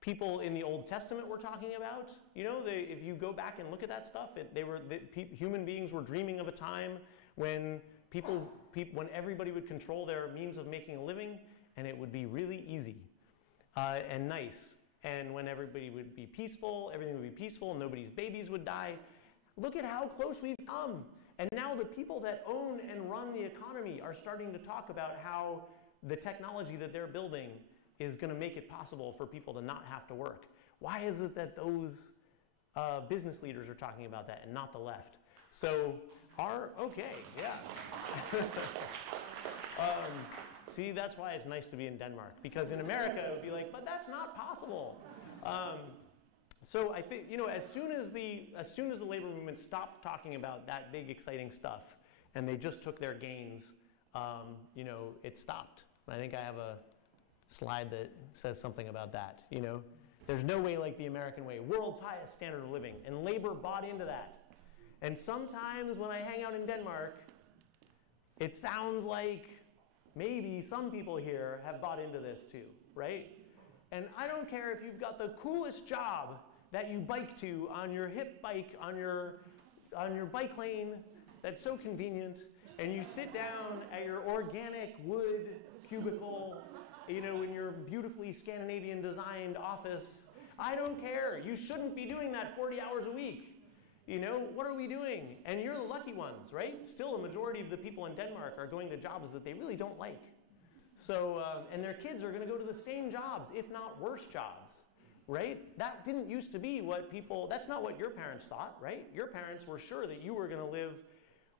people in the Old Testament were talking about. You know, if you go back and look at that stuff, human beings were dreaming of a time when when everybody would control their means of making a living, and it would be really easy and nice. And when everybody would be peaceful, everything would be peaceful, nobody's babies would die. Look at how close we've come. And now the people that own and run the economy are starting to talk about how the technology that they're building is going to make it possible for people to not have to work. Why is it that those business leaders are talking about that and not the left? So, see, that's why it's nice to be in Denmark, because in America it would be like, but that's not possible. So I think, you know, as soon as the labor movement stopped talking about that big exciting stuff, and they just took their gains, you know, it stopped. I think I have a slide that says something about that. You know, there's no way like the American way, world's highest standard of living, and labor bought into that. And sometimes when I hang out in Denmark, it sounds like maybe some people here have bought into this too, right? And I don't care if you've got the coolest job that you bike to on your hip bike, on your bike lane, that's so convenient, and you sit down at your organic wood cubicle, you know, in your beautifully Scandinavian designed office. I don't care. You shouldn't be doing that 40 hours a week. You know, what are we doing? And you're the lucky ones, right? Still, a majority of the people in Denmark are going to jobs that they really don't like. So, and their kids are going to go to the same jobs, if not worse jobs, right? That didn't used to be that's not what your parents thought, right? Your parents were sure that you were going to live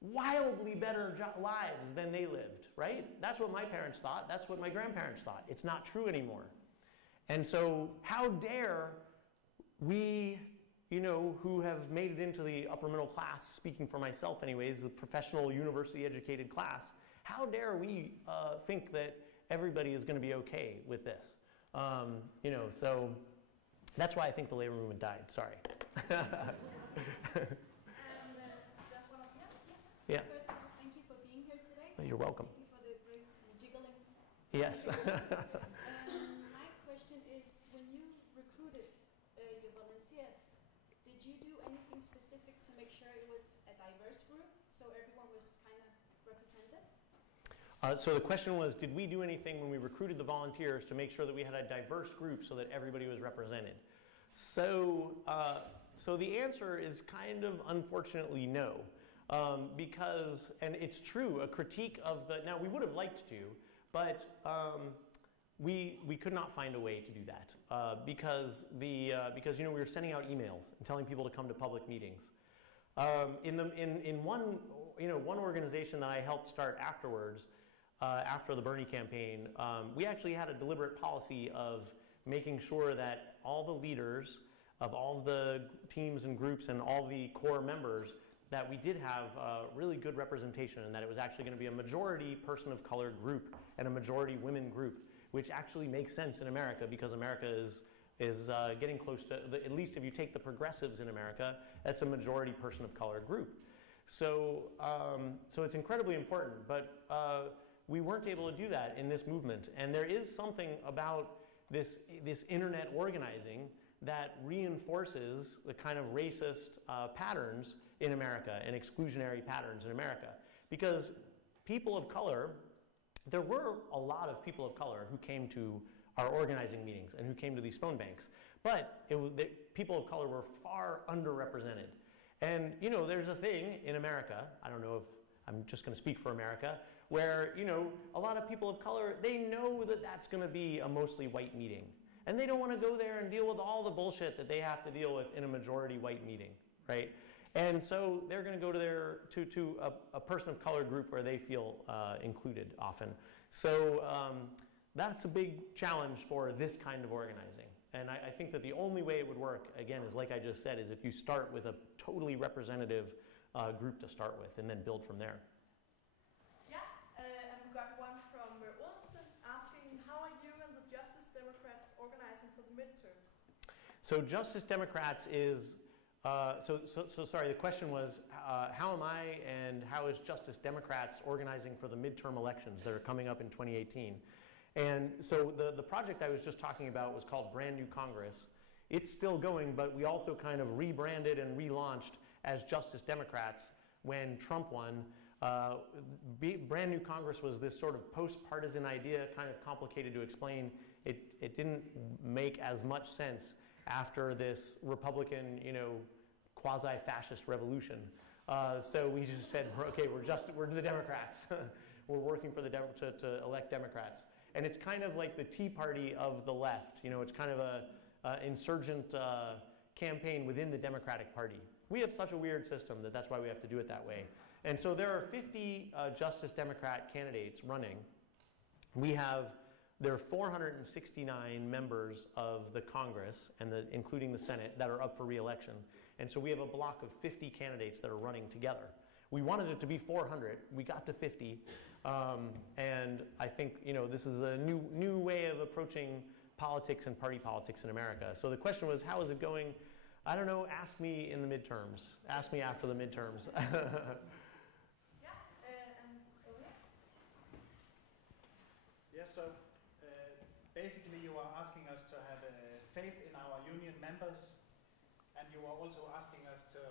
wildly better lives than they lived, right? That's what my parents thought. That's what my grandparents thought. It's not true anymore. And so how dare we, you know, who have made it into the upper middle class, speaking for myself anyways, the professional university educated class, how dare we think that everybody is going to be okay with this? You know, so that's why I think the labor movement died. Sorry. And that's one of yes. Yeah. First of all, thank you for being here today. You're welcome. Thank you for the great jiggling. Yes. My question is, when you recruited your volunteers, did you do anything specific to make sure it was a diverse group, so everyone was kind of represented? So the question was, did we do anything when we recruited the volunteers to make sure that we had a diverse group so that everybody was represented? So, so the answer is kind of unfortunately no. Because, and it's true, a critique of the, now we would have liked to, but we could not find a way to do that because you know, we were sending out emails and telling people to come to public meetings. In one, you know, one organization that I helped start afterwards, after the Bernie campaign, we actually had a deliberate policy of making sure that all the leaders of all the teams and groups and all the core members, that we did have really good representation, and that it was actually going to be a majority person of color group and a majority women group, which actually makes sense in America because America is getting close to, at least if you take the progressives in America, that's a majority person of color group. So, so it's incredibly important, but we weren't able to do that in this movement. And there is something about this internet organizing that reinforces the kind of racist patterns in America and exclusionary patterns in America. Because people of color, there were a lot of people of color who came to our organizing meetings and who came to these phone banks. But people of color were far underrepresented. And, you know, there's a thing in America, I don't know if I'm just going to speak for America, where, you know, a lot of people of color, they know that that's going to be a mostly white meeting. And they don't want to go there and deal with all the bullshit that they have to deal with in a majority white meeting, right? And so they're going to go to a person of color group where they feel included often. So that's a big challenge for this kind of organizing. And I think that the only way it would work, again, is like I just said, is if you start with a totally representative group to start with and then build from there. Yeah, and we got one from Odense asking, how are you and the Justice Democrats organizing for the midterms? So Justice Democrats is, so sorry, the question was, how am I and how is Justice Democrats organizing for the midterm elections that are coming up in 2018? And so the project I was just talking about was called Brand New Congress. It's still going, but we also kind of rebranded and relaunched as Justice Democrats when Trump won. Brand New Congress was this sort of post-partisan idea, kind of complicated to explain. It didn't make as much sense after this Republican, you know, quasi-fascist revolution. So we just said, okay, we're the Democrats. We're working for to elect Democrats. And it's kind of like the Tea Party of the left. You know, it's kind of a insurgent campaign within the Democratic Party. We have such a weird system that's why we have to do it that way. And so there are 50 Justice Democrat candidates running. There are 469 members of the Congress, and including the Senate, that are up for re-election. And so we have a block of 50 candidates that are running together. We wanted it to be 400. We got to 50. And I think, you know, this is a new way of approaching politics and party politics in America. So the question was, how is it going? I don't know. Ask me in the midterms. Ask me after the midterms. Yes, so basically you are asking us to have faith in our union members, and you are also asking us to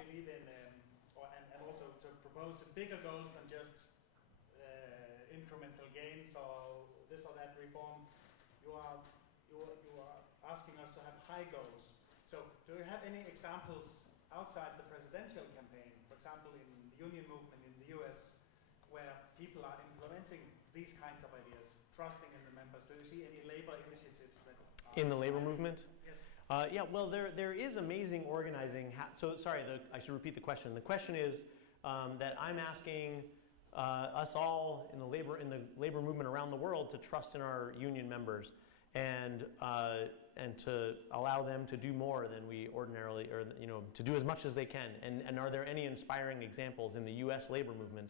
believe in, and also to propose bigger goals than just incremental gains or this or that reform. You are asking us to have high goals. So do you have any examples outside the presidential campaign, for example in the union movement in the US, where people are implementing these kinds of ideas, trusting in the members? Do you see any labor initiatives that are in the labor movement? Yes. Yeah, well, there is amazing organizing. So sorry, I should repeat the question. The question is that I'm asking us all in the labor movement around the world to trust in our union members. and to allow them to do more than we ordinarily, or to do as much as they can. And are there any inspiring examples in the U.S. labor movement?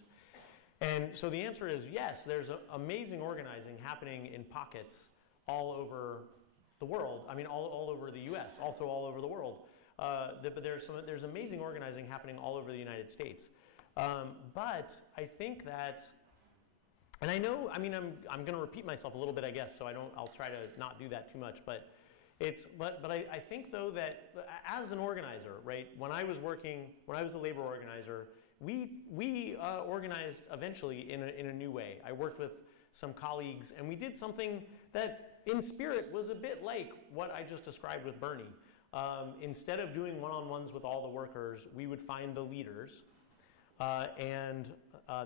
And so the answer is yes. There's amazing organizing happening in pockets all over the world. I mean, all over the U.S., also all over the world. But there's amazing organizing happening all over the United States. But I think that, and I know, I mean, I'm going to repeat myself a little bit, I guess, so I'll try to not do that too much. But I think though that as an organizer, right, when I was a labor organizer, we organized eventually in a new way. I worked with some colleagues, and we did something that in spirit was a bit like what I just described with Bernie. Instead of doing one-on-ones with all the workers, we would find the leaders.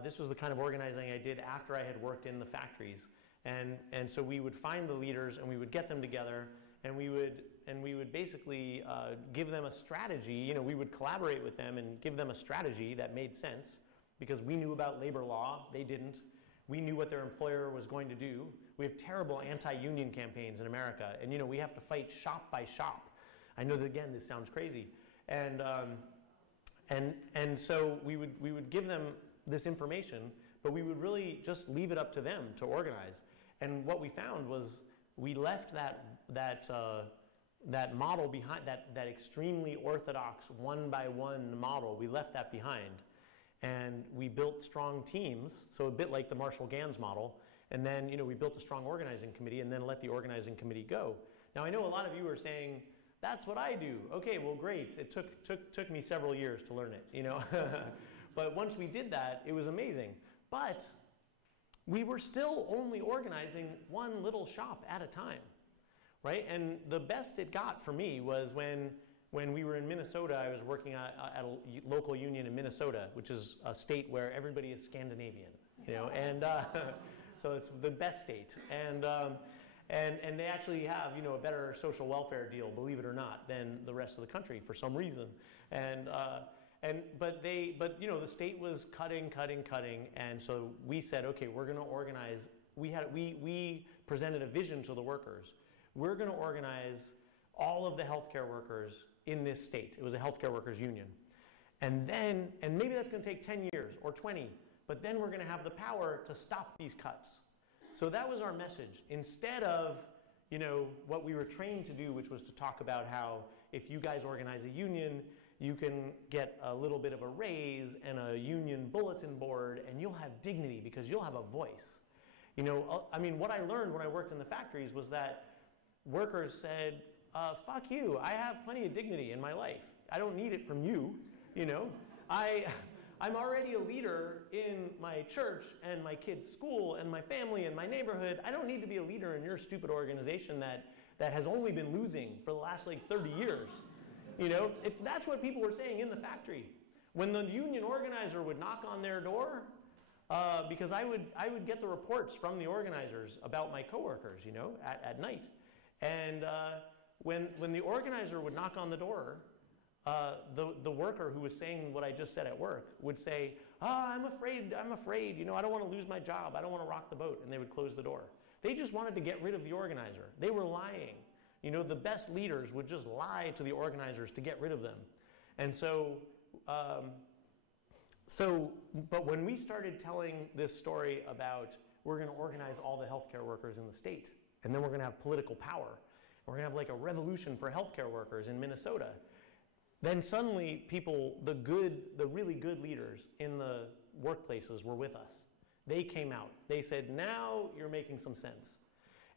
This was the kind of organizing I did after I had worked in the factories. And so we would find the leaders, and we would get them together, and we would basically give them a strategy. We would collaborate with them and give them a strategy that made sense, because we knew about labor law, they didn't. We knew what their employer was going to do. We have terrible anti-union campaigns in America, and we have to fight shop by shop. I know that, again, this sounds crazy. And so we would give them this information, but we would really just leave it up to them to organize. And what we found was we left that model behind, that extremely orthodox one-by-one model. We left that behind, and we built strong teams. So a bit like the Marshall-Ganz model. And then we built a strong organizing committee, and then let the organizing committee go. Now I know a lot of you are saying, that's what I do. Okay, well, great. It took me several years to learn it, But once we did that, it was amazing. But we were still only organizing one little shop at a time, right? And the best it got for me was when we were in Minnesota. I was working at a local union in Minnesota, which is a state where everybody is Scandinavian, and so it's the best state. And they actually have, a better social welfare deal, believe it or not, than the rest of the country for some reason. But the state was cutting, and so we said, okay, we're going to organize. We presented a vision to the workers. We're going to organize all of the healthcare workers in this state. It was a healthcare workers union, and maybe that's going to take 10 years or 20, but then we're going to have the power to stop these cuts. So that was our message. Instead of, what we were trained to do, which was to talk about how if you guys organize a union, you can get a little bit of a raise and a union bulletin board, and you'll have dignity because you'll have a voice. What I learned when I worked in the factories was that workers said, fuck you, I have plenty of dignity in my life. I don't need it from you, I'm already a leader in my church and my kids' school and my family and my neighborhood. I don't need to be a leader in your stupid organization that has only been losing for the last 30 years. That's what people were saying in the factory. When the union organizer would knock on their door, because I would get the reports from the organizers about my coworkers, at night. And when the organizer would knock on the door, the worker who was saying what I just said at work would say, I'm afraid, I don't want to lose my job, I don't want to rock the boat, and they would close the door. They just wanted to get rid of the organizer. They were lying. The best leaders would just lie to the organizers to get rid of them. And but when we started telling this story about we're going to organize all the healthcare workers in the state, and then we're going to have political power, we're going to have a revolution for healthcare workers in Minnesota, then suddenly people, the really good leaders in the workplaces were with us. They came out. They said, now you're making some sense.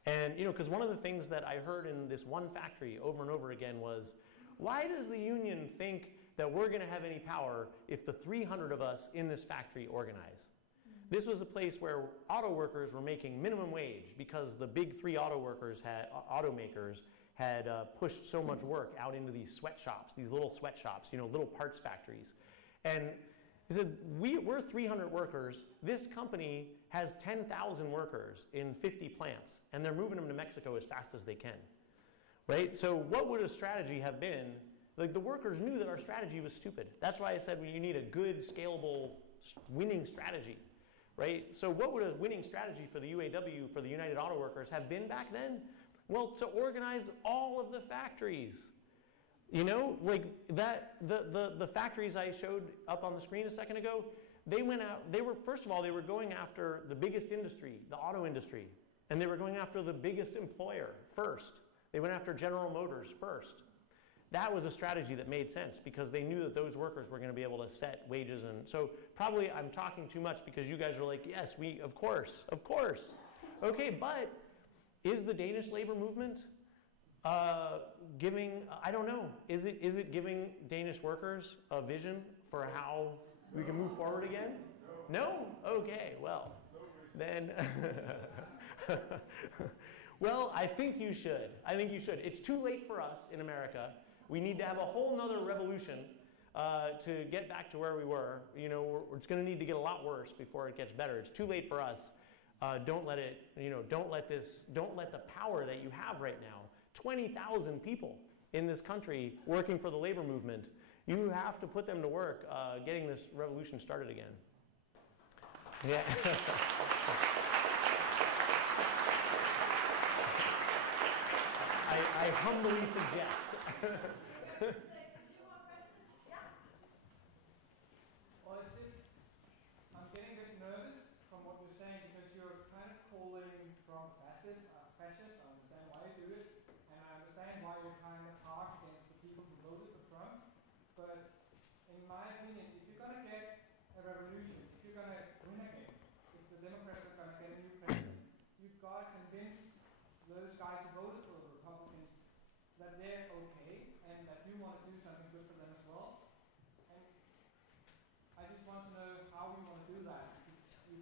And, because one of the things that I heard in this one factory over and over again was, why does the union think that we're going to have any power if the 300 of us in this factory organize? This was a place where auto workers were making minimum wage because the big three automakers had pushed so much work out into these sweatshops, these little sweatshops, little parts factories. And he said, we're 300 workers. This company has 10,000 workers in 50 plants, and they're moving them to Mexico as fast as they can, right? So what would a strategy have been? The workers knew that our strategy was stupid. That's why I said you need a good, scalable, winning strategy, right? So what would a winning strategy for the UAW, for the United Auto Workers have been back then? Well, to organize all of the factories. You know, like that, the factories I showed up on the screen a second ago, they went out, first of all, they were going after the biggest industry, the auto industry. And they were going after the biggest employer first. They went after General Motors first. That was a strategy that made sense because they knew that those workers were going to be able to set wages. And so probably I'm talking too much because you guys are like, yes, of course. Okay, but is the Danish labor movement giving, I don't know, is it giving Danish workers a vision for how we can move forward again? No? Okay, well, then, well, I think you should. It's too late for us in America. We need to have a whole nother revolution to get back to where we were. You know, it's going to need to get a lot worse before it gets better. It's too late for us. Don't let it, you know, don't let the power that you have right now, 20,000 people in this country working for the labor movement, you have to put them to work getting this revolution started again. Yeah. I humbly suggest. Well, it's just, I'm getting a bit nervous from what you're saying because you're kind of calling Trump fascist. I understand why you do it, and I understand why you're kind of harsh against the people who voted for Trump. But in my opinion, if you're going to get a revolution, if you're going to win again, if the Democrats are going to get a new president, you've got to convince those guys who voted for the Republicans that they're okay and that you want to do something good for them as well. And I just want to know how we want to do that. In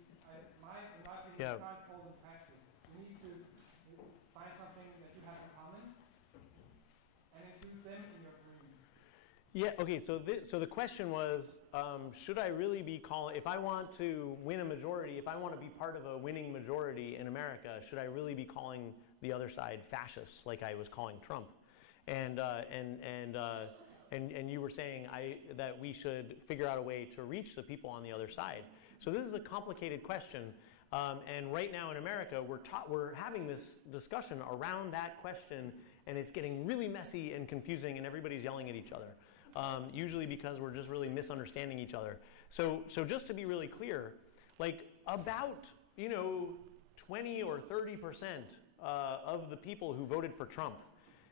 my opinion, you can't call them fascists. You need to find something that you have in common and include them in your dream. Yeah, okay, so the question was, should I really be calling, if I want to win a majority, if I want to be part of a winning majority in America, should I really be calling the other side fascists like I was calling Trump? And you were saying that we should figure out a way to reach the people on the other side. So this is a complicated question. And right now in America, we're having this discussion around that question, and it's getting really messy and confusing, and everybody's yelling at each other. Usually because we're just really misunderstanding each other. So just to be really clear, like about 20 or 30% of the people who voted for Trump.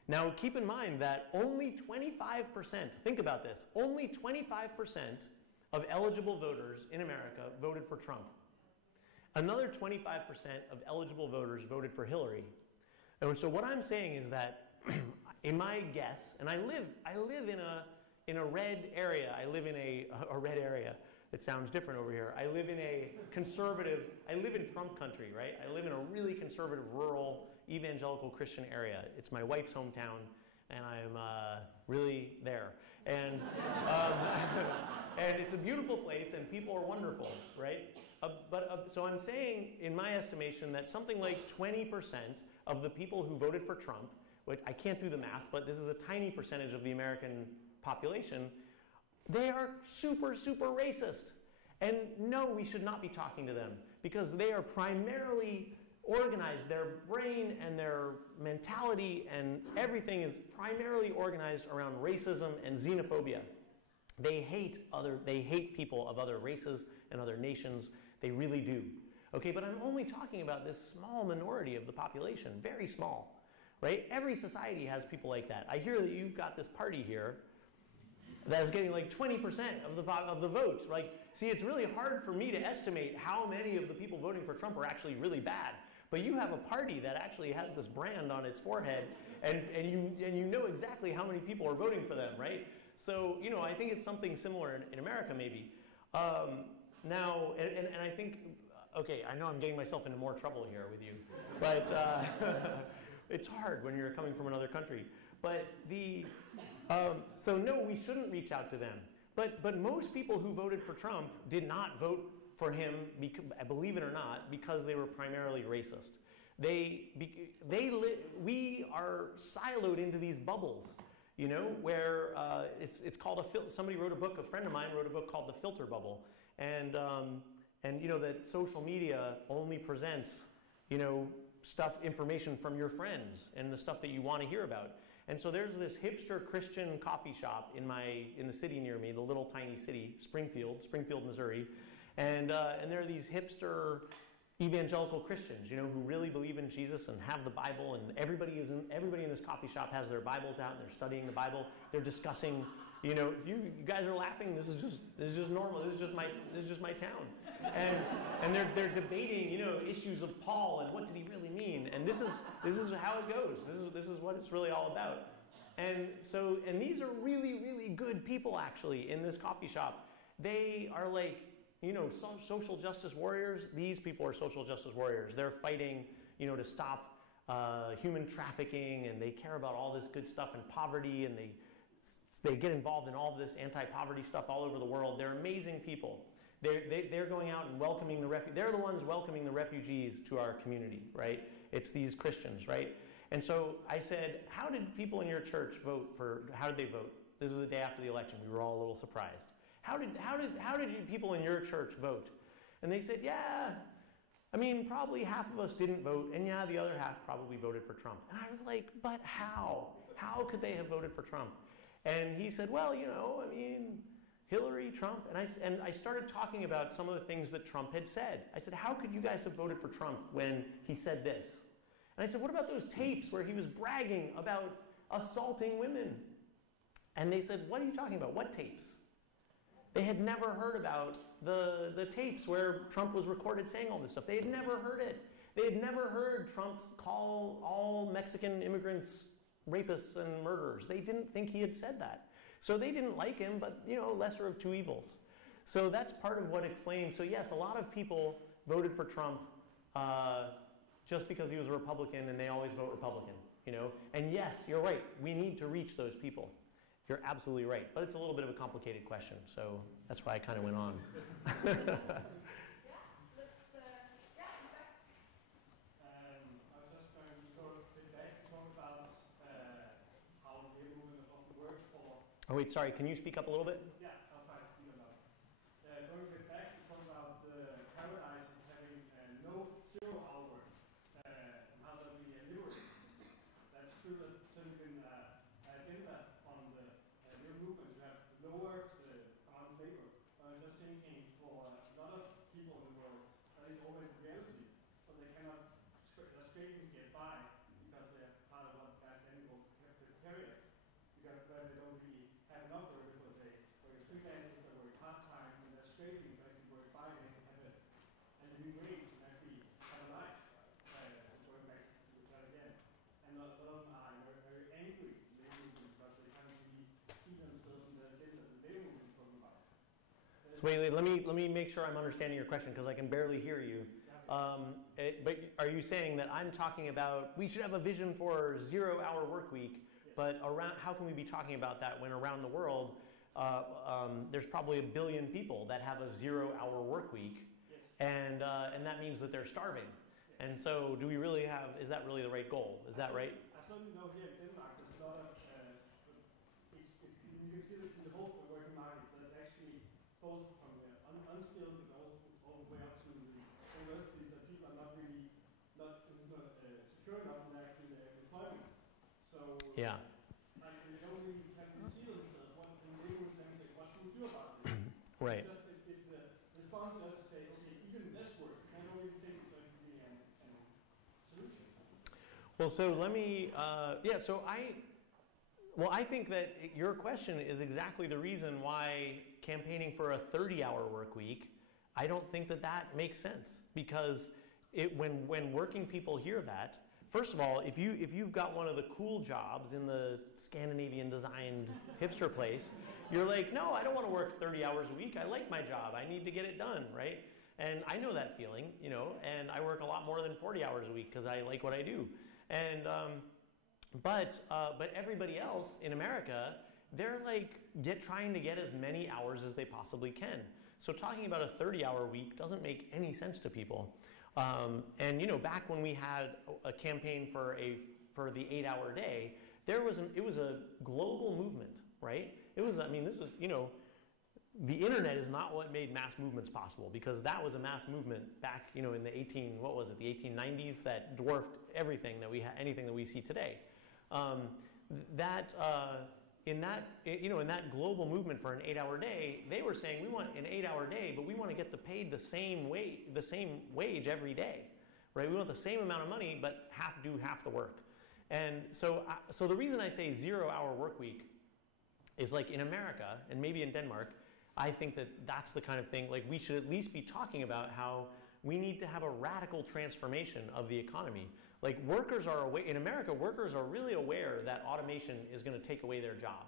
Now keep in mind that only 25%, think about this, only 25% of eligible voters in America voted for Trump. Another 25% of eligible voters voted for Hillary. And so what I'm saying is that, in my guess, and I live in a red area. I live in a red area. It sounds different over here. I live in a conservative, I live in Trump country, right? I live in a really conservative, rural, evangelical Christian area. It's my wife's hometown, and I'm really there. And, and it's a beautiful place, and people are wonderful, right? So I'm saying, in my estimation, that something like 20% of the people who voted for Trump, which I can't do the math, but this is a tiny percentage of the American population, they are super, super racist. And no, we should not be talking to them because they are primarily organized. Their brain and their mentality and everything is primarily organized around racism and xenophobia. They hate people of other races and other nations. They really do. Okay, but I'm only talking about this small minority of the population, very small, right? Every society has people like that. I hear that you've got this party here that is getting like 20% of the votes. Like, see, it's really hard for me to estimate how many of the people voting for Trump are actually really bad. But you have a party that actually has this brand on its forehead, and you know exactly how many people are voting for them, right? So, I think it's something similar in America, maybe. Now, and I think, okay, I know I'm getting myself into more trouble here with you, but it's hard when you're coming from another country. But so no, we shouldn't reach out to them. But most people who voted for Trump did not vote for him, believe it or not, because they were primarily racist. We are siloed into these bubbles, where it's called somebody wrote a book. A friend of mine wrote a book called The Filter Bubble, and that social media only presents information from your friends and the stuff that you want to hear about. And so there's this hipster Christian coffee shop in the city near me, the little tiny city, Springfield, Missouri. And there are these hipster evangelical Christians, you know, who really believe in Jesus and have the Bible, and everybody in this coffee shop has their Bibles out and they're studying the Bible. They're discussing, you know, you guys are laughing. This is just normal. This is just my town. And they're debating, you know, issues of Paul and what did he really mean. And this is how it goes. This is what it's really all about. And these are really, really good people actually in this coffee shop. They are like, you know, social justice warriors. These people are social justice warriors. They're fighting, you know, to stop human trafficking, and they care about all this good stuff and poverty, and they get involved in all of this anti-poverty stuff all over the world. They're amazing people. They're going out and welcoming the refugees. They're the ones welcoming the refugees to our community, right? It's these Christians, right? And so I said, how did people in your church vote how did they vote? This was the day after the election. We were all a little surprised. How did people in your church vote? And they said, yeah, I mean, probably half of us didn't vote, and yeah, the other half probably voted for Trump. And I was like, but how? How could they have voted for Trump? And he said, well, you know, I mean, Hillary, Trump. And I started talking about some of the things that Trump had said. I said, how could you guys have voted for Trump when he said this? And I said, what about those tapes where he was bragging about assaulting women? And they said, what are you talking about? What tapes? They had never heard about the tapes where Trump was recorded saying all this stuff. They had never heard it. They had never heard Trump call all Mexican immigrants rapists and murderers. They didn't think he had said that. So they didn't like him, but, you know, lesser of two evils. So that's part of what explains. So yes, a lot of people voted for Trump just because he was a Republican, and they always vote Republican, you know. And yes, you're right. We need to reach those people. You're absolutely right. But it's a little bit of a complicated question, so that's why I kind of went on. I was just going to sort of get back to talk about how the labor movement often works for... Oh wait, sorry, can you speak up a little bit? Yeah, I'll try to speak about it. Going to get back to talk about the paradise of having no zero-hour work and how that we liberate. That's true that certainly been agenda on the labor movement to have lower the amount of labor. I'm just thinking for a lot of people in the world, that is always the reality. So they cannot straight get by because they're part of what guys then call precariat. Because then they don't really have enough work because they work as freelancers, they work part-time, and they're struggling to actually work by and they can have a living wage and actually have a life. Going back to that again. And a lot of them are very angry because they can't really see themselves in the agenda that they were talking about. So wait, let me make sure I'm understanding your question because I can barely hear you. But are you saying that I'm talking about we should have a vision for 0-hour work week, but how can we be talking about that when around the world there's probably 1 billion people that have a 0-hour work week, and that means that they're starving. And so do we really have, is that really the right goal? Is that right? I certainly know here in Denmark there's a lot of, you can see this in the whole working market, that actually both from the unskilled and also all the way up to the universities, that people are not really secure enough in actually their employment. So yeah. Like they don't really have to see themselves. What can they would then say, what should we do about this? Right. Just if the response was to say, okay, even this work, I don't really think it's going to be a solution. Well, so let me, I think that your question is exactly the reason why campaigning for a 30-hour work week, I don't think that makes sense. Because when working people hear that, first of all, if you've got one of the cool jobs in the Scandinavian designed hipster place, you're like, no, I don't want to work 30 hours a week. I like my job. I need to get it done, right? And I know that feeling, you know, and I work a lot more than 40 hours a week because I like what I do. And but everybody else in America, they're like trying to get as many hours as they possibly can. So talking about a 30-hour week doesn't make any sense to people. And you know, back when we had a campaign for the 8-hour day, it was a global movement, right? It was, I mean, this was, you know, the internet is not what made mass movements possible, because that was a mass movement back, you know, in the 1890s that dwarfed everything that anything that we see today. In that global movement for an 8-hour day, they were saying we want an 8-hour day, but we want to get paid the same wage every day, right? We want the same amount of money, but do half the work. And so the reason I say 0-hour work week is, like, in America and maybe in Denmark, I think that's the kind of thing, like, we should at least be talking about how we need to have a radical transformation of the economy. Like, in America, workers are really aware that automation is going to take away their job.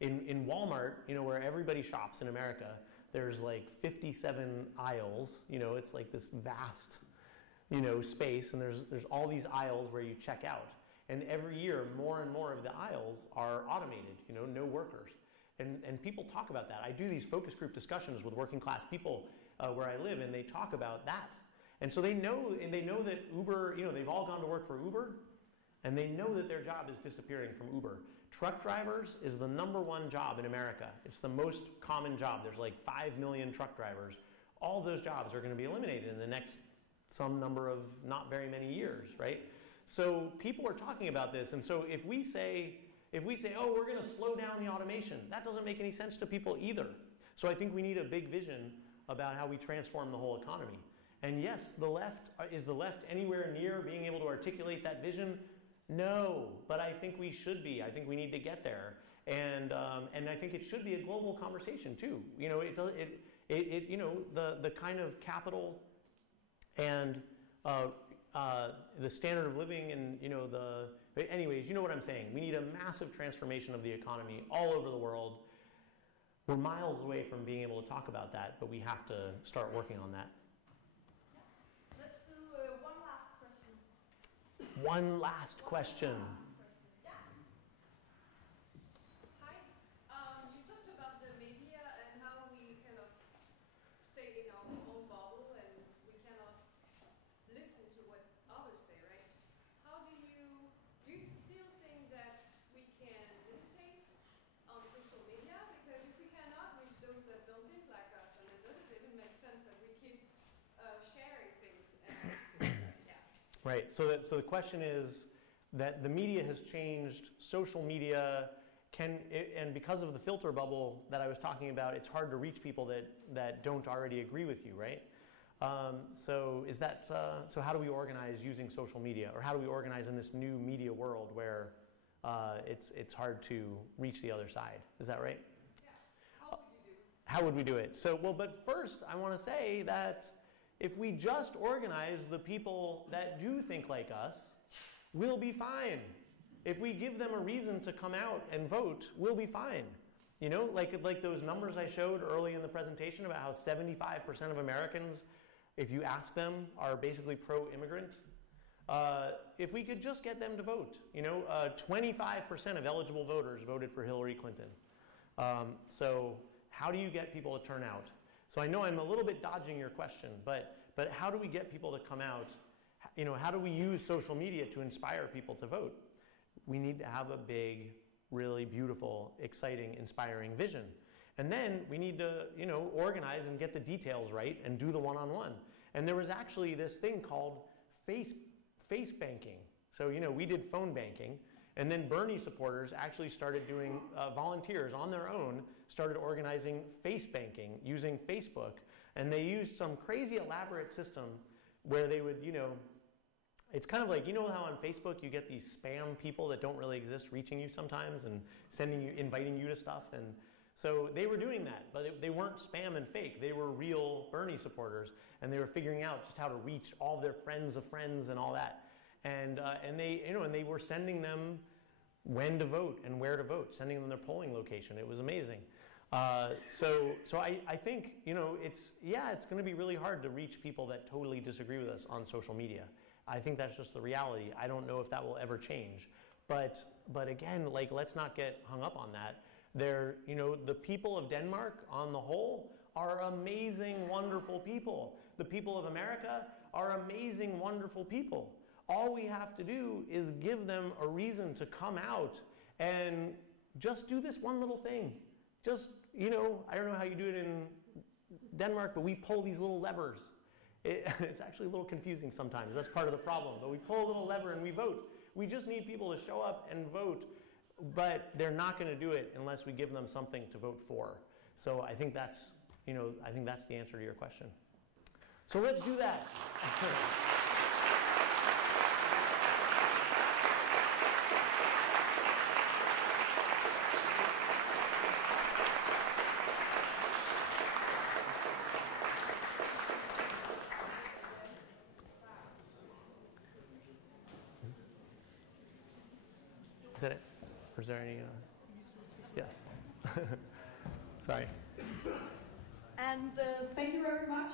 In Walmart, you know, where everybody shops in America, there's like 57 aisles, you know, it's like this vast, you know, space, and there's all these aisles where you check out. And every year, more and more of the aisles are automated, you know, no workers. And people talk about that. I do these focus group discussions with working class people where I live, and they talk about that. And so they know that Uber, you know, they've all gone to work for Uber, and they know that their job is disappearing from Uber. Truck drivers is the #1 job in America. It's the most common job. There's like 5 million truck drivers. All those jobs are going to be eliminated in the next some number of not very many years, right? So people are talking about this, and so if we say, oh, we're going to slow down the automation, that doesn't make any sense to people either. So I think we need a big vision about how we transform the whole economy. And yes, is the left anywhere near being able to articulate that vision? No, but I think we should be. I think we need to get there, and I think it should be a global conversation too. You know, you know, the kind of capital and the standard of living, and, you know, anyways, you know what I'm saying. We need a massive transformation of the economy all over the world. We're miles away from being able to talk about that, but we have to start working on that. Yeah. Let's do one last question. One last question. Yeah. Hi. You talked about the media and how we kind of stay in our own bubble and we cannot listen to what others say, right? How do you still think that we can imitate on social media? Because if we cannot reach those that don't think like us, and it doesn't even make sense that we keep sharing things. And, yeah. Right. So the question is that the media has changed. Social media and because of the filter bubble that I was talking about, it's hard to reach people that don't already agree with you, right? So how do we organize using social media, or how do we organize in this new media world where it's hard to reach the other side? Is that right? Yeah. How would you do it? How would we do it? But first I want to say that if we just organize the people that do think like us, we'll be fine. If we give them a reason to come out and vote, we'll be fine. You know, like those numbers I showed early in the presentation about how 75% of Americans, if you ask them, are basically pro-immigrant. If we could just get them to vote, you know, 25% of eligible voters voted for Hillary Clinton. So how do you get people to turn out? So I know I'm a little bit dodging your question, but how do we get people to come out? You know, how do we use social media to inspire people to vote? We need to have a big, really beautiful, exciting, inspiring vision. And then we need to, you know, organize and get the details right and do the one-on-one. And there was actually this thing called face banking. So, you know, we did phone banking, and then Bernie supporters actually started doing, volunteers on their own started organizing face banking using Facebook. And they used some crazy elaborate system where they would, you know, it's kind of like, you know how on Facebook you get these spam people that don't really exist reaching you sometimes and inviting you to stuff. And so they were doing that, but they weren't spam and fake. They were real Bernie supporters, and they were figuring out just how to reach all their friends of friends and all that. And they were sending them when to vote and where to vote, sending them their polling location. It was amazing. So I think, you know, it's going to be really hard to reach people that totally disagree with us on social media. I think that's just the reality. I don't know if that will ever change. But again, like, let's not get hung up on that. You know, the people of Denmark on the whole are amazing, wonderful people. The people of America are amazing, wonderful people. All we have to do is give them a reason to come out and just do this one little thing. Just you know, I don't know how you do it in Denmark, but we pull these little levers. It's actually a little confusing sometimes. That's part of the problem. But we pull a little lever and we vote. We just need people to show up and vote, but they're not going to do it unless we give them something to vote for. So I think that's, you know, I think that's the answer to your question. So let's do that. Is that it? Or is there any? Yes. Sorry. And thank you very much,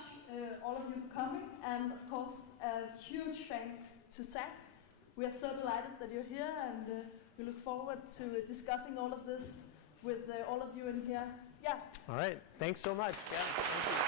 all of you, for coming. And of course, a huge thanks to Zach. We are so delighted that you're here, and we look forward to discussing all of this with all of you in here. Yeah. All right. Thanks so much. Yeah. Thank you.